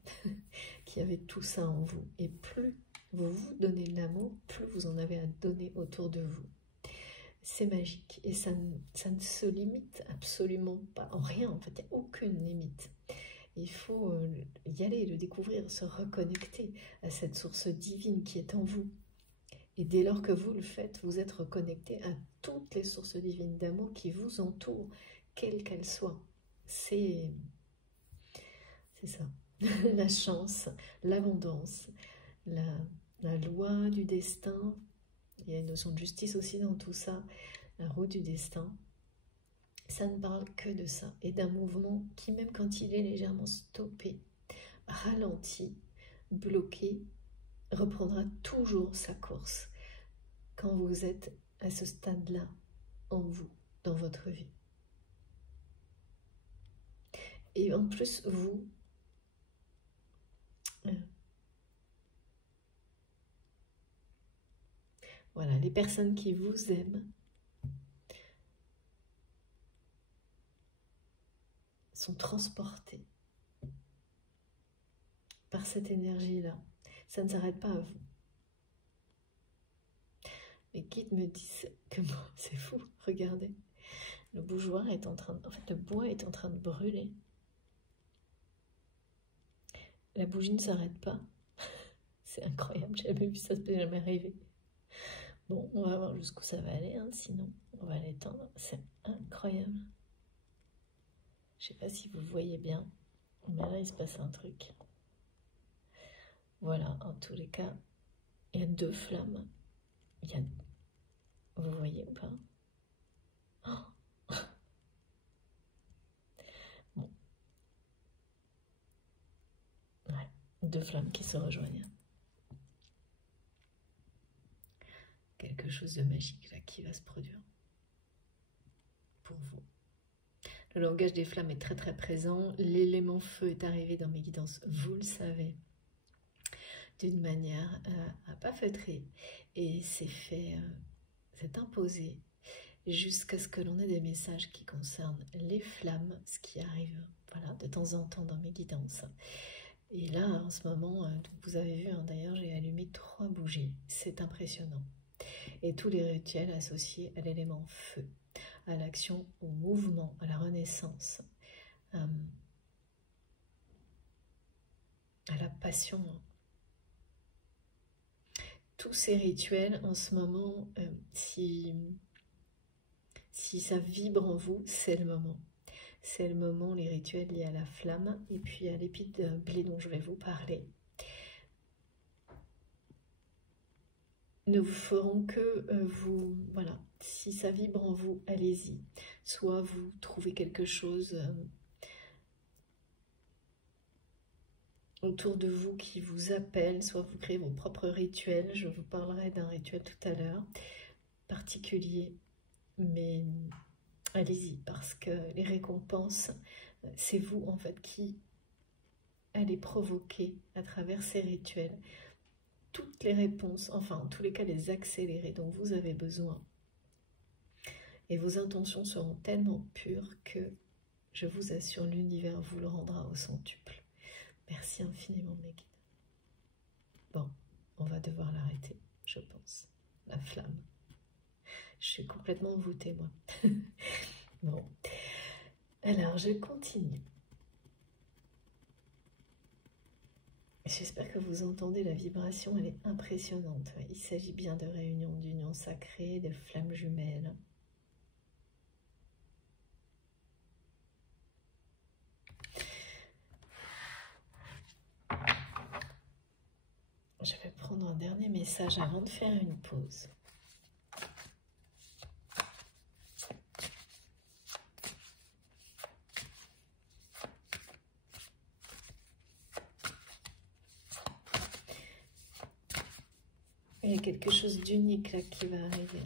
qui avez tout ça en vous. Et plus vous vous donnez de l'amour, plus vous en avez à donner autour de vous. C'est magique. Et ça ne se limite absolument pas en rien. En fait, il n'y a aucune limite. Il faut y aller, le découvrir, se reconnecter à cette source divine qui est en vous. Et dès lors que vous le faites, vous êtes reconnecté à toutes les sources divines d'amour qui vous entourent, quelles qu'elles soient. C'est ça. La chance, l'abondance, la loi du destin. Il y a une notion de justice aussi dans tout ça. La roue du destin. Ça ne parle que de ça. Et d'un mouvement qui, même quand il est légèrement stoppé, ralenti, bloqué, reprendra toujours sa course quand vous êtes à ce stade-là en vous, dans votre vie. Et en plus, vous, voilà, les personnes qui vous aiment sont transportées par cette énergie-là. Ça ne s'arrête pas à vous. Les guides me disent que moi, c'est fou, regardez. Le bougeoir est en train de... En fait, le bois est en train de brûler. La bougie ne s'arrête pas. C'est incroyable, j'ai jamais vu ça, ça m'est jamais arrivé. Bon, on va voir jusqu'où ça va aller, hein, sinon on va l'étendre. C'est incroyable. Je sais pas si vous voyez bien, mais là il se passe un truc. Voilà, en tous les cas, il y a 2 flammes. Il y a... Vous voyez ou pas? Oh, bon. Ouais, 2 flammes qui se rejoignent. Quelque chose de magique là qui va se produire pour vous. Le langage des flammes est très très présent. L'élément feu est arrivé dans mes guidances, vous le savez, d'une manière à pas feutrer. Et c'est fait, c'est imposé jusqu'à ce que l'on ait des messages qui concernent les flammes, ce qui arrive voilà, de temps en temps dans mes guidances. Et là, en ce moment, vous avez vu, hein, d'ailleurs, j'ai allumé 3 bougies. C'est impressionnant. Et tous les rituels associés à l'élément feu, à l'action, au mouvement, à la renaissance, à la passion. Tous ces rituels, en ce moment, si ça vibre en vous, c'est le moment. C'est le moment, les rituels liés à la flamme et puis à l'épide de blé dont je vais vous parler. Ne vous feront que vous, voilà, si ça vibre en vous, allez-y. Soit vous trouvez quelque chose autour de vous qui vous appelle, soit vous créez vos propres rituels. Je vous parlerai d'un rituel tout à l'heure, particulier, mais allez-y, parce que les récompenses, c'est vous en fait qui allez provoquer à travers ces rituels toutes les réponses, enfin en tous les cas les accélérer dont vous avez besoin. Et vos intentions seront tellement pures que, je vous assure, l'univers vous le rendra au centuple. Merci infiniment mes guides. Bon, on va devoir l'arrêter, je pense. La flamme. Je suis complètement envoûtée, moi. Bon, alors je continue. J'espère que vous entendez la vibration, elle est impressionnante. Il s'agit bien de réunions, d'unions sacrées, de flammes jumelles. Je vais prendre un dernier message avant de faire une pause. Il y a quelque chose d'unique là qui va arriver.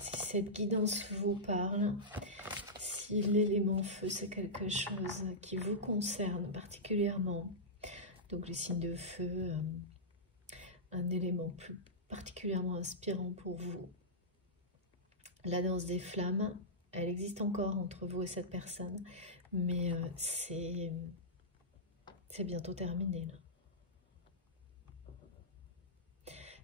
Si cette guidance vous parle, si l'élément feu c'est quelque chose qui vous concerne particulièrement, donc les signes de feu, un élément plus particulièrement inspirant pour vous. La danse des flammes, elle existe encore entre vous et cette personne, mais c'est bientôt terminé là.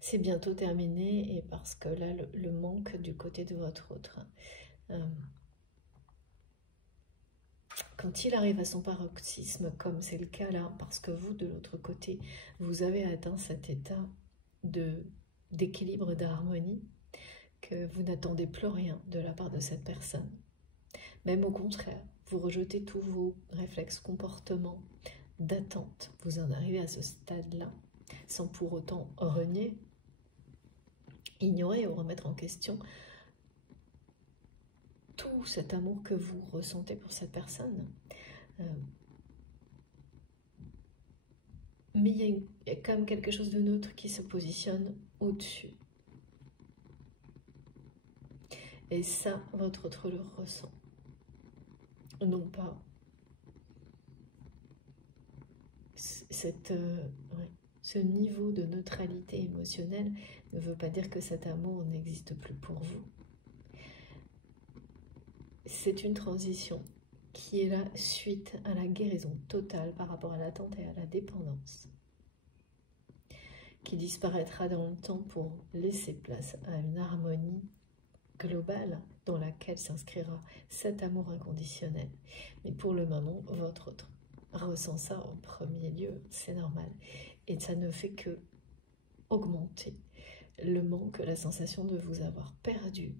C'est bientôt terminé, et parce que là, le manque du côté de votre autre, quand il arrive à son paroxysme, comme c'est le cas là, parce que vous, de l'autre côté, vous avez atteint cet état d'équilibre, d'harmonie, que vous n'attendez plus rien de la part de cette personne. Même au contraire, vous rejetez tous vos réflexes, comportements d'attente. Vous en arrivez à ce stade-là, sans pour autant renier, ignorer ou remettre en question tout cet amour que vous ressentez pour cette personne. Mais il y a quand même quelque chose de neutre qui se positionne au-dessus. Et ça, votre autre le ressent. Non pas ce niveau de neutralité émotionnelle ne veut pas dire que cet amour n'existe plus pour vous. C'est une transition qui est là suite à la guérison totale par rapport à l'attente et à la dépendance, qui disparaîtra dans le temps pour laisser place à une harmonie globale dans laquelle s'inscrira cet amour inconditionnel. Mais pour le moment, votre autre ressent ça en premier lieu, c'est normal. Et ça ne fait que augmenter le manque, la sensation de vous avoir perdu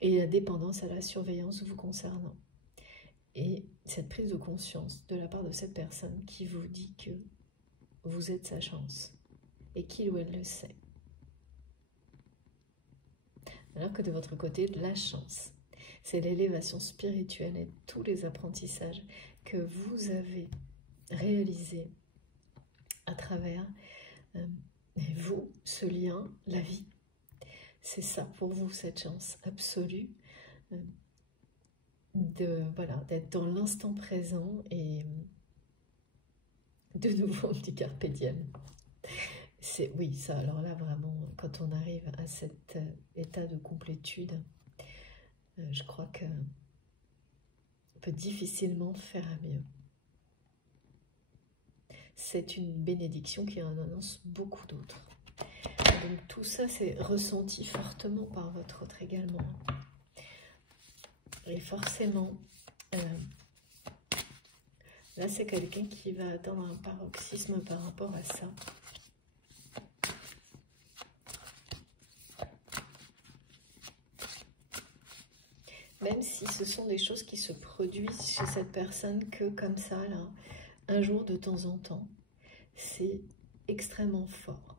et la dépendance à la surveillance vous concernant. Et cette prise de conscience de la part de cette personne qui vous dit que vous êtes sa chance et qu'il ou elle le sait. Alors que de votre côté, la chance, c'est l'élévation spirituelle et tous les apprentissages que vous avez réalisés à travers vous, ce lien, la vie. C'est ça pour vous, cette chance absolue d'être dans l'instant présent et de nouveau un petit carpe diem. Oui, ça, alors là, vraiment, quand on arrive à cet état de complétude, je crois qu'on peut difficilement faire mieux. C'est une bénédiction qui en annonce beaucoup d'autres. Donc tout ça, c'est ressenti fortement par votre autre également. Et forcément, là, c'est quelqu'un qui va atteindre un paroxysme par rapport à ça. Même si ce sont des choses qui se produisent chez cette personne que comme ça, là, un jour de temps en temps, c'est extrêmement fort.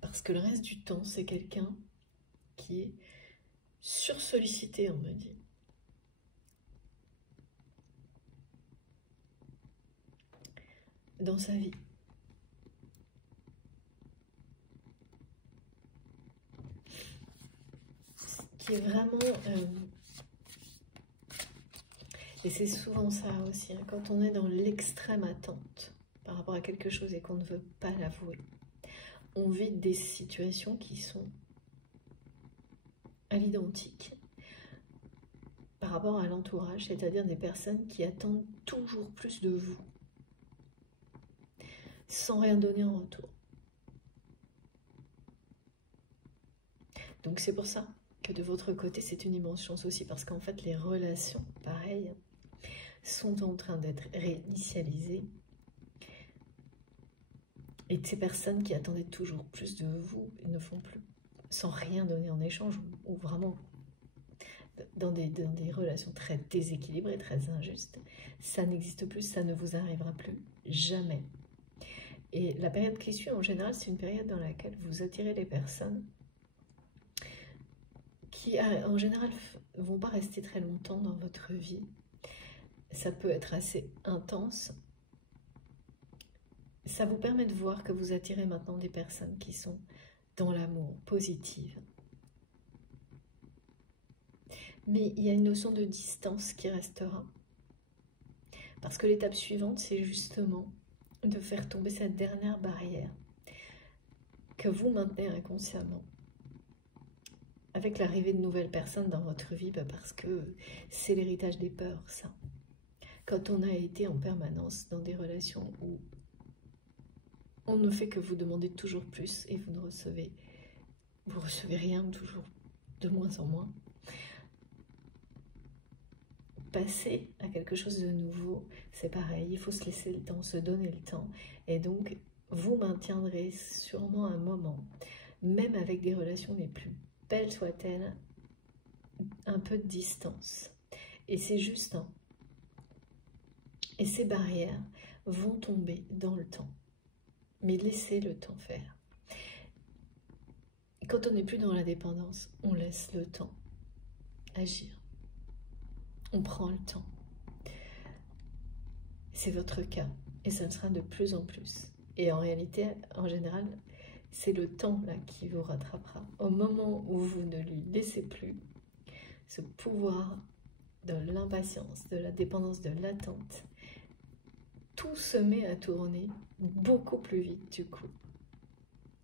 Parce que le reste du temps, c'est quelqu'un qui est sursollicité, on me dit. Dans sa vie. Qui est vraiment... et c'est souvent ça aussi, hein, quand on est dans l'extrême attente par rapport à quelque chose et qu'on ne veut pas l'avouer. On vit des situations qui sont à l'identique par rapport à l'entourage, c'est-à-dire des personnes qui attendent toujours plus de vous, sans rien donner en retour. Donc c'est pour ça que de votre côté, c'est une immense chance aussi, parce qu'en fait, les relations, pareil, sont en train d'être réinitialisées. Et ces personnes qui attendaient toujours plus de vous ne font plus, sans rien donner en échange, ou vraiment dans des relations très déséquilibrées, très injustes. Ça n'existe plus, ça ne vous arrivera plus, jamais. Et la période qui suit, en général, c'est une période dans laquelle vous attirez les personnes qui en général ne vont pas rester très longtemps dans votre vie. Ça peut être assez intense. Ça vous permet de voir que vous attirez maintenant des personnes qui sont dans l'amour, positives. Mais il y a une notion de distance qui restera. Parce que l'étape suivante, c'est justement de faire tomber cette dernière barrière que vous maintenez inconsciemment. Avec l'arrivée de nouvelles personnes dans votre vie, parce que c'est l'héritage des peurs, ça. Quand on a été en permanence dans des relations où on ne fait que vous demander toujours plus et vous recevez rien, toujours de moins en moins. Passer à quelque chose de nouveau, c'est pareil, il faut se laisser le temps, se donner le temps. Et donc, vous maintiendrez sûrement un moment, même avec des relations les plus belles soient-elles, un peu de distance. Et c'est juste, hein. Et ces barrières vont tomber dans le temps. Mais laissez le temps faire. Quand on n'est plus dans la dépendance, on laisse le temps agir. On prend le temps. C'est votre cas et ça le sera de plus en plus. Et en réalité, en général, c'est le temps là qui vous rattrapera. Au moment où vous ne lui laissez plus ce pouvoir de l'impatience, de la dépendance, de l'attente, tout se met à tourner beaucoup plus vite du coup.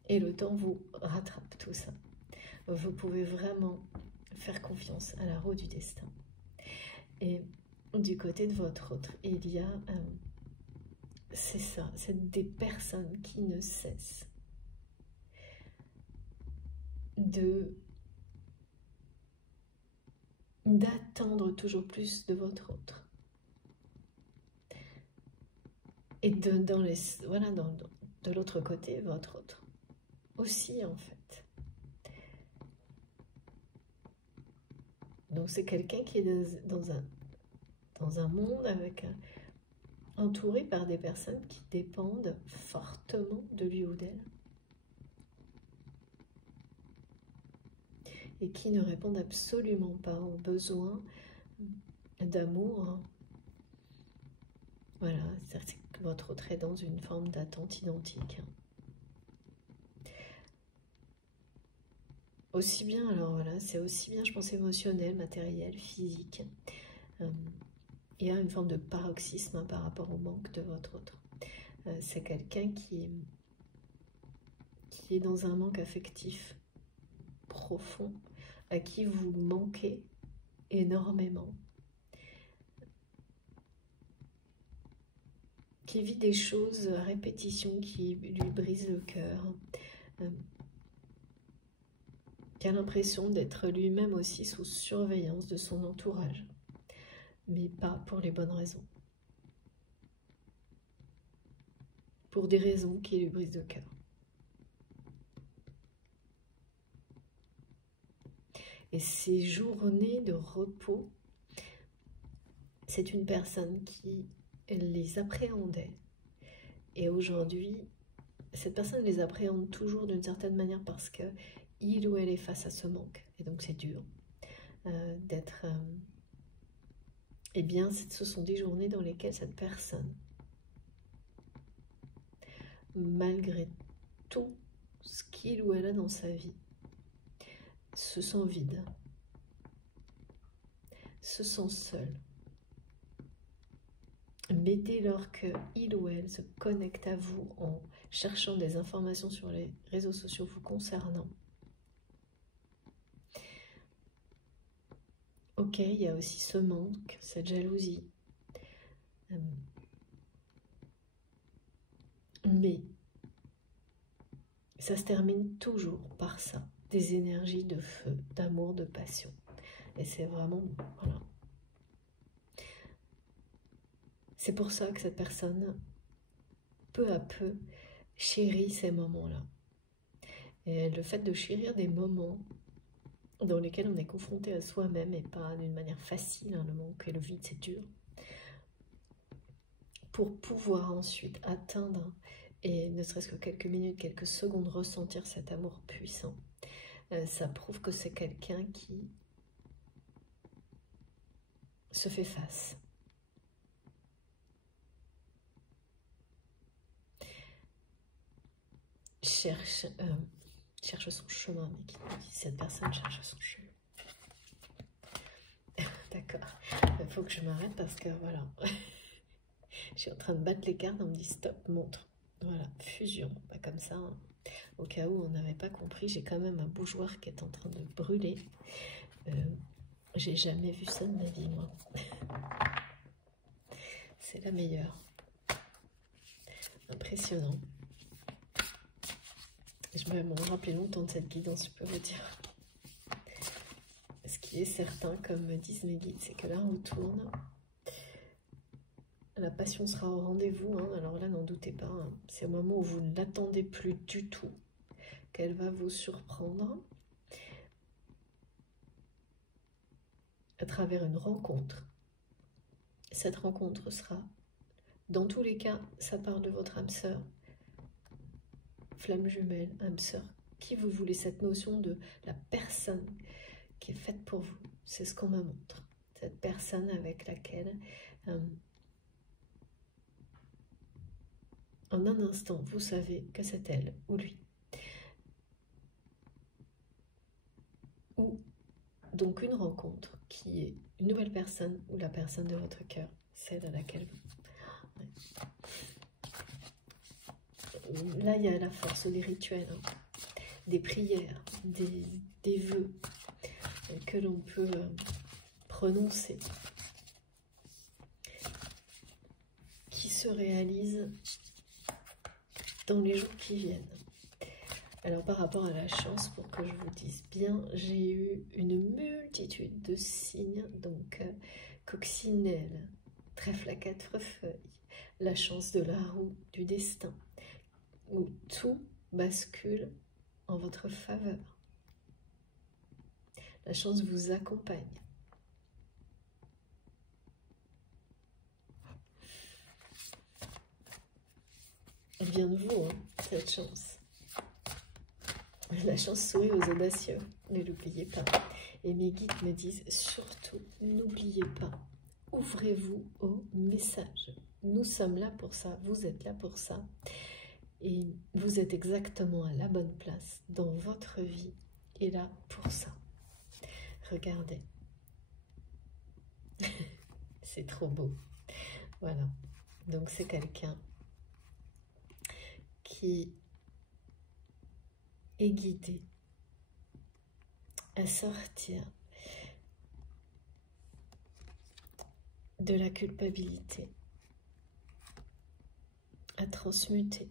Et le temps vous rattrape tout ça. Vous pouvez vraiment faire confiance à la roue du destin. Et du côté de votre autre, il y a, c'est ça, c'est des personnes qui ne cessent d'attendre toujours plus de votre autre. Et de l'autre côté, votre autre aussi en fait. Donc c'est quelqu'un qui est dans un monde entouré par des personnes qui dépendent fortement de lui ou d'elle et qui ne répondent absolument pas aux besoins d'amour. Voilà, c'est que votre autre est dans une forme d'attente identique. Aussi bien, alors voilà, c'est aussi bien, je pense, émotionnel, matériel, physique. Il y a une forme de paroxysme par rapport au manque de votre autre. C'est quelqu'un qui est dans un manque affectif profond, à qui vous manquez énormément, qui vit des choses à répétition qui lui brisent le cœur, qui a l'impression d'être lui-même aussi sous surveillance de son entourage, mais pas pour les bonnes raisons. Pour des raisons qui lui brisent le cœur. Et ces journées de repos, c'est une personne qui les appréhendait. Et aujourd'hui, cette personne les appréhende toujours d'une certaine manière parce que il ou elle est face à ce manque. Et donc c'est dur d'être... Eh bien, ce sont des journées dans lesquelles cette personne, malgré tout ce qu'il ou elle a dans sa vie, se sent vide, se sent seul. Mais dès lors qu'il ou elle se connecte à vous en cherchant des informations sur les réseaux sociaux vous concernant, ok, il y a aussi ce manque, cette jalousie. Mais ça se termine toujours par ça, des énergies de feu, d'amour, de passion. Et c'est vraiment, voilà. C'est pour ça que cette personne, peu à peu, chérit ces moments-là. Et le fait de chérir des moments dans lesquels on est confronté à soi-même et pas d'une manière facile, hein, le manque et le vide, c'est dur, pour pouvoir ensuite atteindre, et ne serait-ce que quelques minutes, quelques secondes, ressentir cet amour puissant, ça prouve que c'est quelqu'un qui se fait face. Cherche son chemin, mais qui dit cette personne cherche son chemin. D'accord, il faut que je m'arrête parce que voilà, je suis en train de battre les cartes, on me dit stop, montre. Voilà, fusion, pas comme ça. Hein. Au cas où on n'avait pas compris, j'ai quand même un bougeoir qui est en train de brûler. J'ai jamais vu ça de ma vie, moi. C'est la meilleure. Impressionnant. Je vais m'en rappeler longtemps de cette guidance, je peux vous dire. Ce qui est certain, comme me disent mes guides, c'est que là, on tourne. La passion sera au rendez-vous. Hein. Alors là, n'en doutez pas. Hein. C'est au moment où vous ne l'attendez plus du tout qu'elle va vous surprendre. À travers une rencontre. Cette rencontre sera, dans tous les cas, ça part de votre âme sœur. Flamme jumelle, âme sœur, qui vous voulez, cette notion de la personne qui est faite pour vous, c'est ce qu'on me montre, cette personne avec laquelle en un instant vous savez que c'est elle ou lui, ou donc une rencontre qui est une nouvelle personne ou la personne de votre cœur, celle à laquelle vous... Là, il y a la force des rituels, hein, des prières, des vœux que l'on peut prononcer, qui se réalisent dans les jours qui viennent. Alors, par rapport à la chance, pour que je vous dise bien, j'ai eu une multitude de signes, donc coccinelle, trèfle à quatre feuilles, la chance de la roue, du destin, où tout bascule en votre faveur. La chance vous accompagne. Elle vient de vous, hein, cette chance. La chance sourit aux audacieux, ne l'oubliez pas. Et mes guides me disent surtout, n'oubliez pas, ouvrez-vous au message. Nous sommes là pour ça, vous êtes là pour ça. Et vous êtes exactement à la bonne place dans votre vie et là pour ça. Regardez. C'est trop beau. Voilà. Donc c'est quelqu'un qui est guidé à sortir de la culpabilité, à transmuter,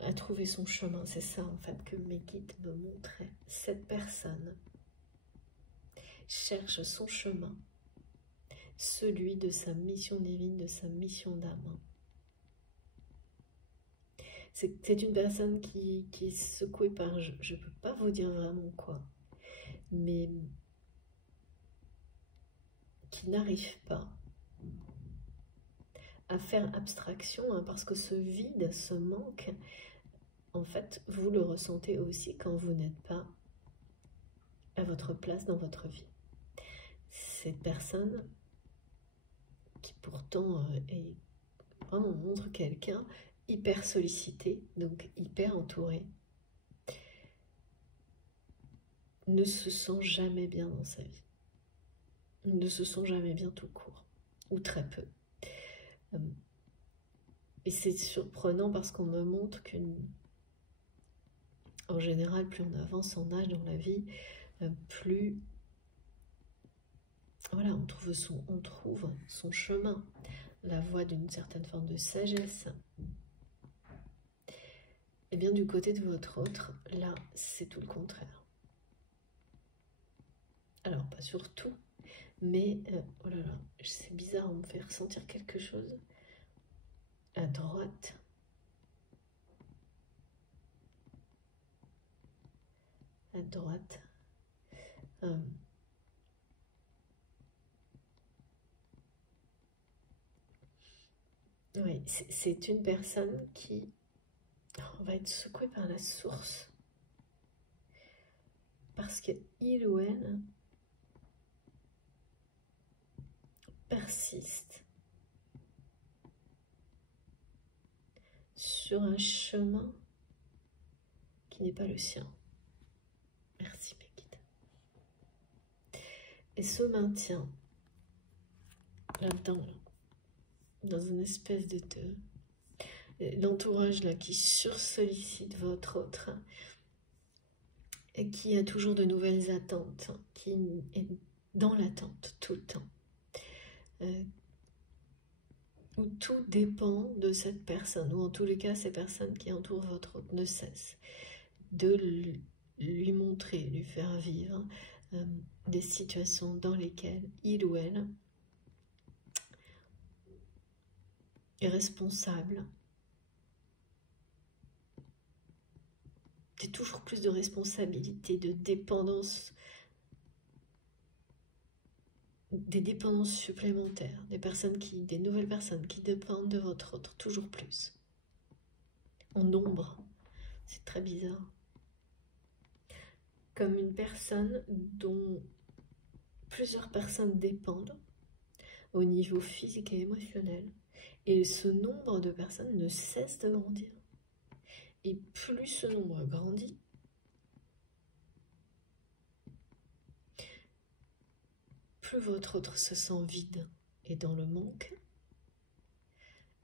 à trouver son chemin. C'est ça en fait que mes guides me montraient. Cette personne cherche son chemin, celui de sa mission divine, de sa mission d'âme. C'est une personne qui est secouée par, je ne peux pas vous dire vraiment quoi, mais qui n'arrive pas à faire abstraction, hein, parce que ce vide, ce manque, en fait, vous le ressentez aussi quand vous n'êtes pas à votre place dans votre vie. Cette personne qui pourtant est vraiment montre quelqu'un hyper sollicité, donc hyper entouré, ne se sent jamais bien dans sa vie, ne se sent jamais bien tout court, ou très peu. Et c'est surprenant parce qu'on me montre qu'en général, plus on avance en âge dans la vie, plus voilà, on trouve son chemin, la voie d'une certaine forme de sagesse. Et bien du côté de votre autre, là, c'est tout le contraire. Alors, pas sur tout, mais, oh là là, c'est bizarre, on me fait ressentir quelque chose. À droite. À droite. Oui, c'est une personne qui On va être secoué par la source. Parce qu'il ou elle persiste sur un chemin qui n'est pas le sien. Merci mes guides. Et se maintient là-dedans, dans une espèce de l'entourage là qui sursollicite votre autre et qui a toujours de nouvelles attentes, qui est dans l'attente tout le temps, où tout dépend de cette personne, ou en tous les cas ces personnes qui entourent votre autre ne cessent de lui montrer, lui faire vivre des situations dans lesquelles il ou elle est responsable. C'est toujours plus de responsabilité, de dépendance, des dépendances supplémentaires, des nouvelles personnes qui dépendent de votre autre, toujours plus. En nombre, c'est très bizarre. Comme une personne dont plusieurs personnes dépendent au niveau physique et émotionnel. Et ce nombre de personnes ne cesse de grandir. Et plus ce nombre grandit, plus votre autre se sent vide et dans le manque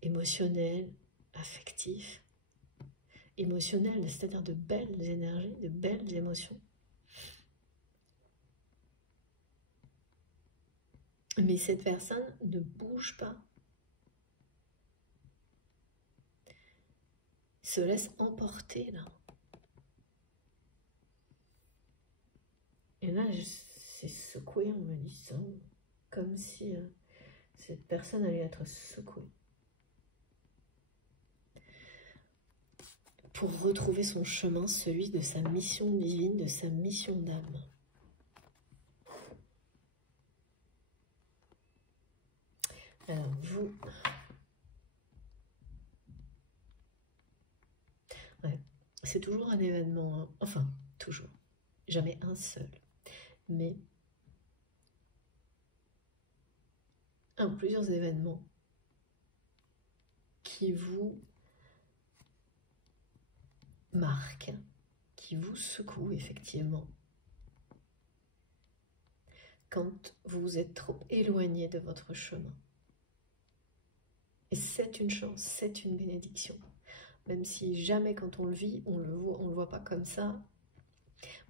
émotionnel, affectif, émotionnel, c'est-à-dire de belles énergies, de belles émotions. Mais cette personne ne bouge pas, se laisse emporter là. Et là, c'est secoué, on me dit ça, comme si cette personne allait être secouée. Pour retrouver son chemin, celui de sa mission divine, de sa mission d'âme. Alors, vous... Ouais, c'est toujours un événement, hein. Enfin, toujours. Jamais un seul. Mais plusieurs événements qui vous marquent, qui vous secouent effectivement, quand vous vous êtes trop éloigné de votre chemin. Et c'est une chance, c'est une bénédiction. Même si jamais quand on le vit, on le voit pas comme ça,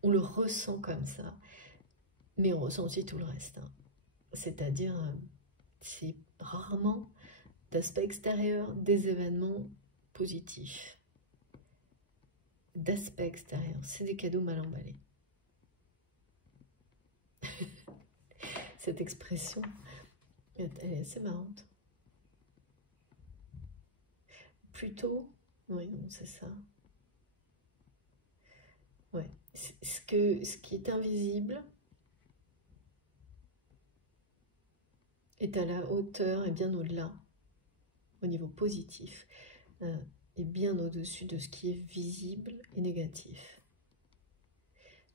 on le ressent comme ça, mais on ressent aussi tout le reste. Hein. C'est-à-dire, c'est rarement d'aspect extérieur des événements positifs. D'aspect extérieur, c'est des cadeaux mal emballés. Cette expression, elle est assez marrante. Plutôt, oui, non, c'est ça. Ouais, ce qui est invisible est à la hauteur et bien au-delà, au niveau positif, et bien au-dessus de ce qui est visible et négatif.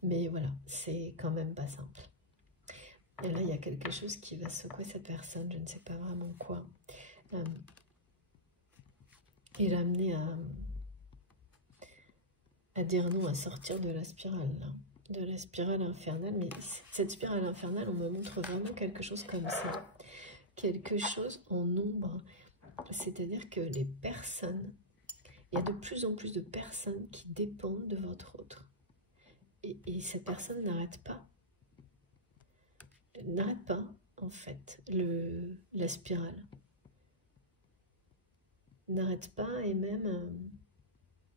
Mais voilà, c'est quand même pas simple. Et là, il y a quelque chose qui va secouer cette personne, je ne sais pas vraiment quoi. Et l'amener à dire non, à sortir de la spirale, là. De la spirale infernale. Mais cette spirale infernale, on me montre vraiment quelque chose comme ça. Quelque chose en nombre. C'est-à-dire que les personnes, il y a de plus en plus de personnes qui dépendent de votre autre. Et cette personne n'arrête pas. N'arrête pas, en fait, la spirale. N'arrête pas et même...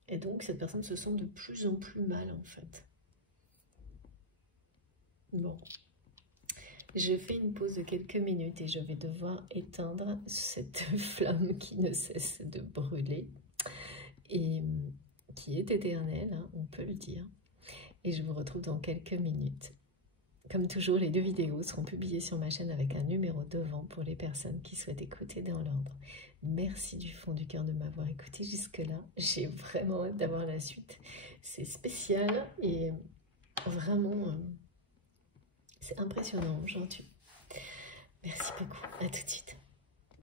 et donc, cette personne se sent de plus en plus mal, en fait. Bon. Je fais une pause de quelques minutes et je vais devoir éteindre cette flamme qui ne cesse de brûler et qui est éternelle, hein, on peut le dire. Et je vous retrouve dans quelques minutes. Comme toujours, les 2 vidéos seront publiées sur ma chaîne avec un numéro devant pour les personnes qui souhaitent écouter dans l'ordre. merci du fond du cœur de m'avoir écouté jusque-là. J'ai vraiment hâte d'avoir la suite. C'est spécial et vraiment, c'est impressionnant aujourd'hui. Merci beaucoup, à tout de suite.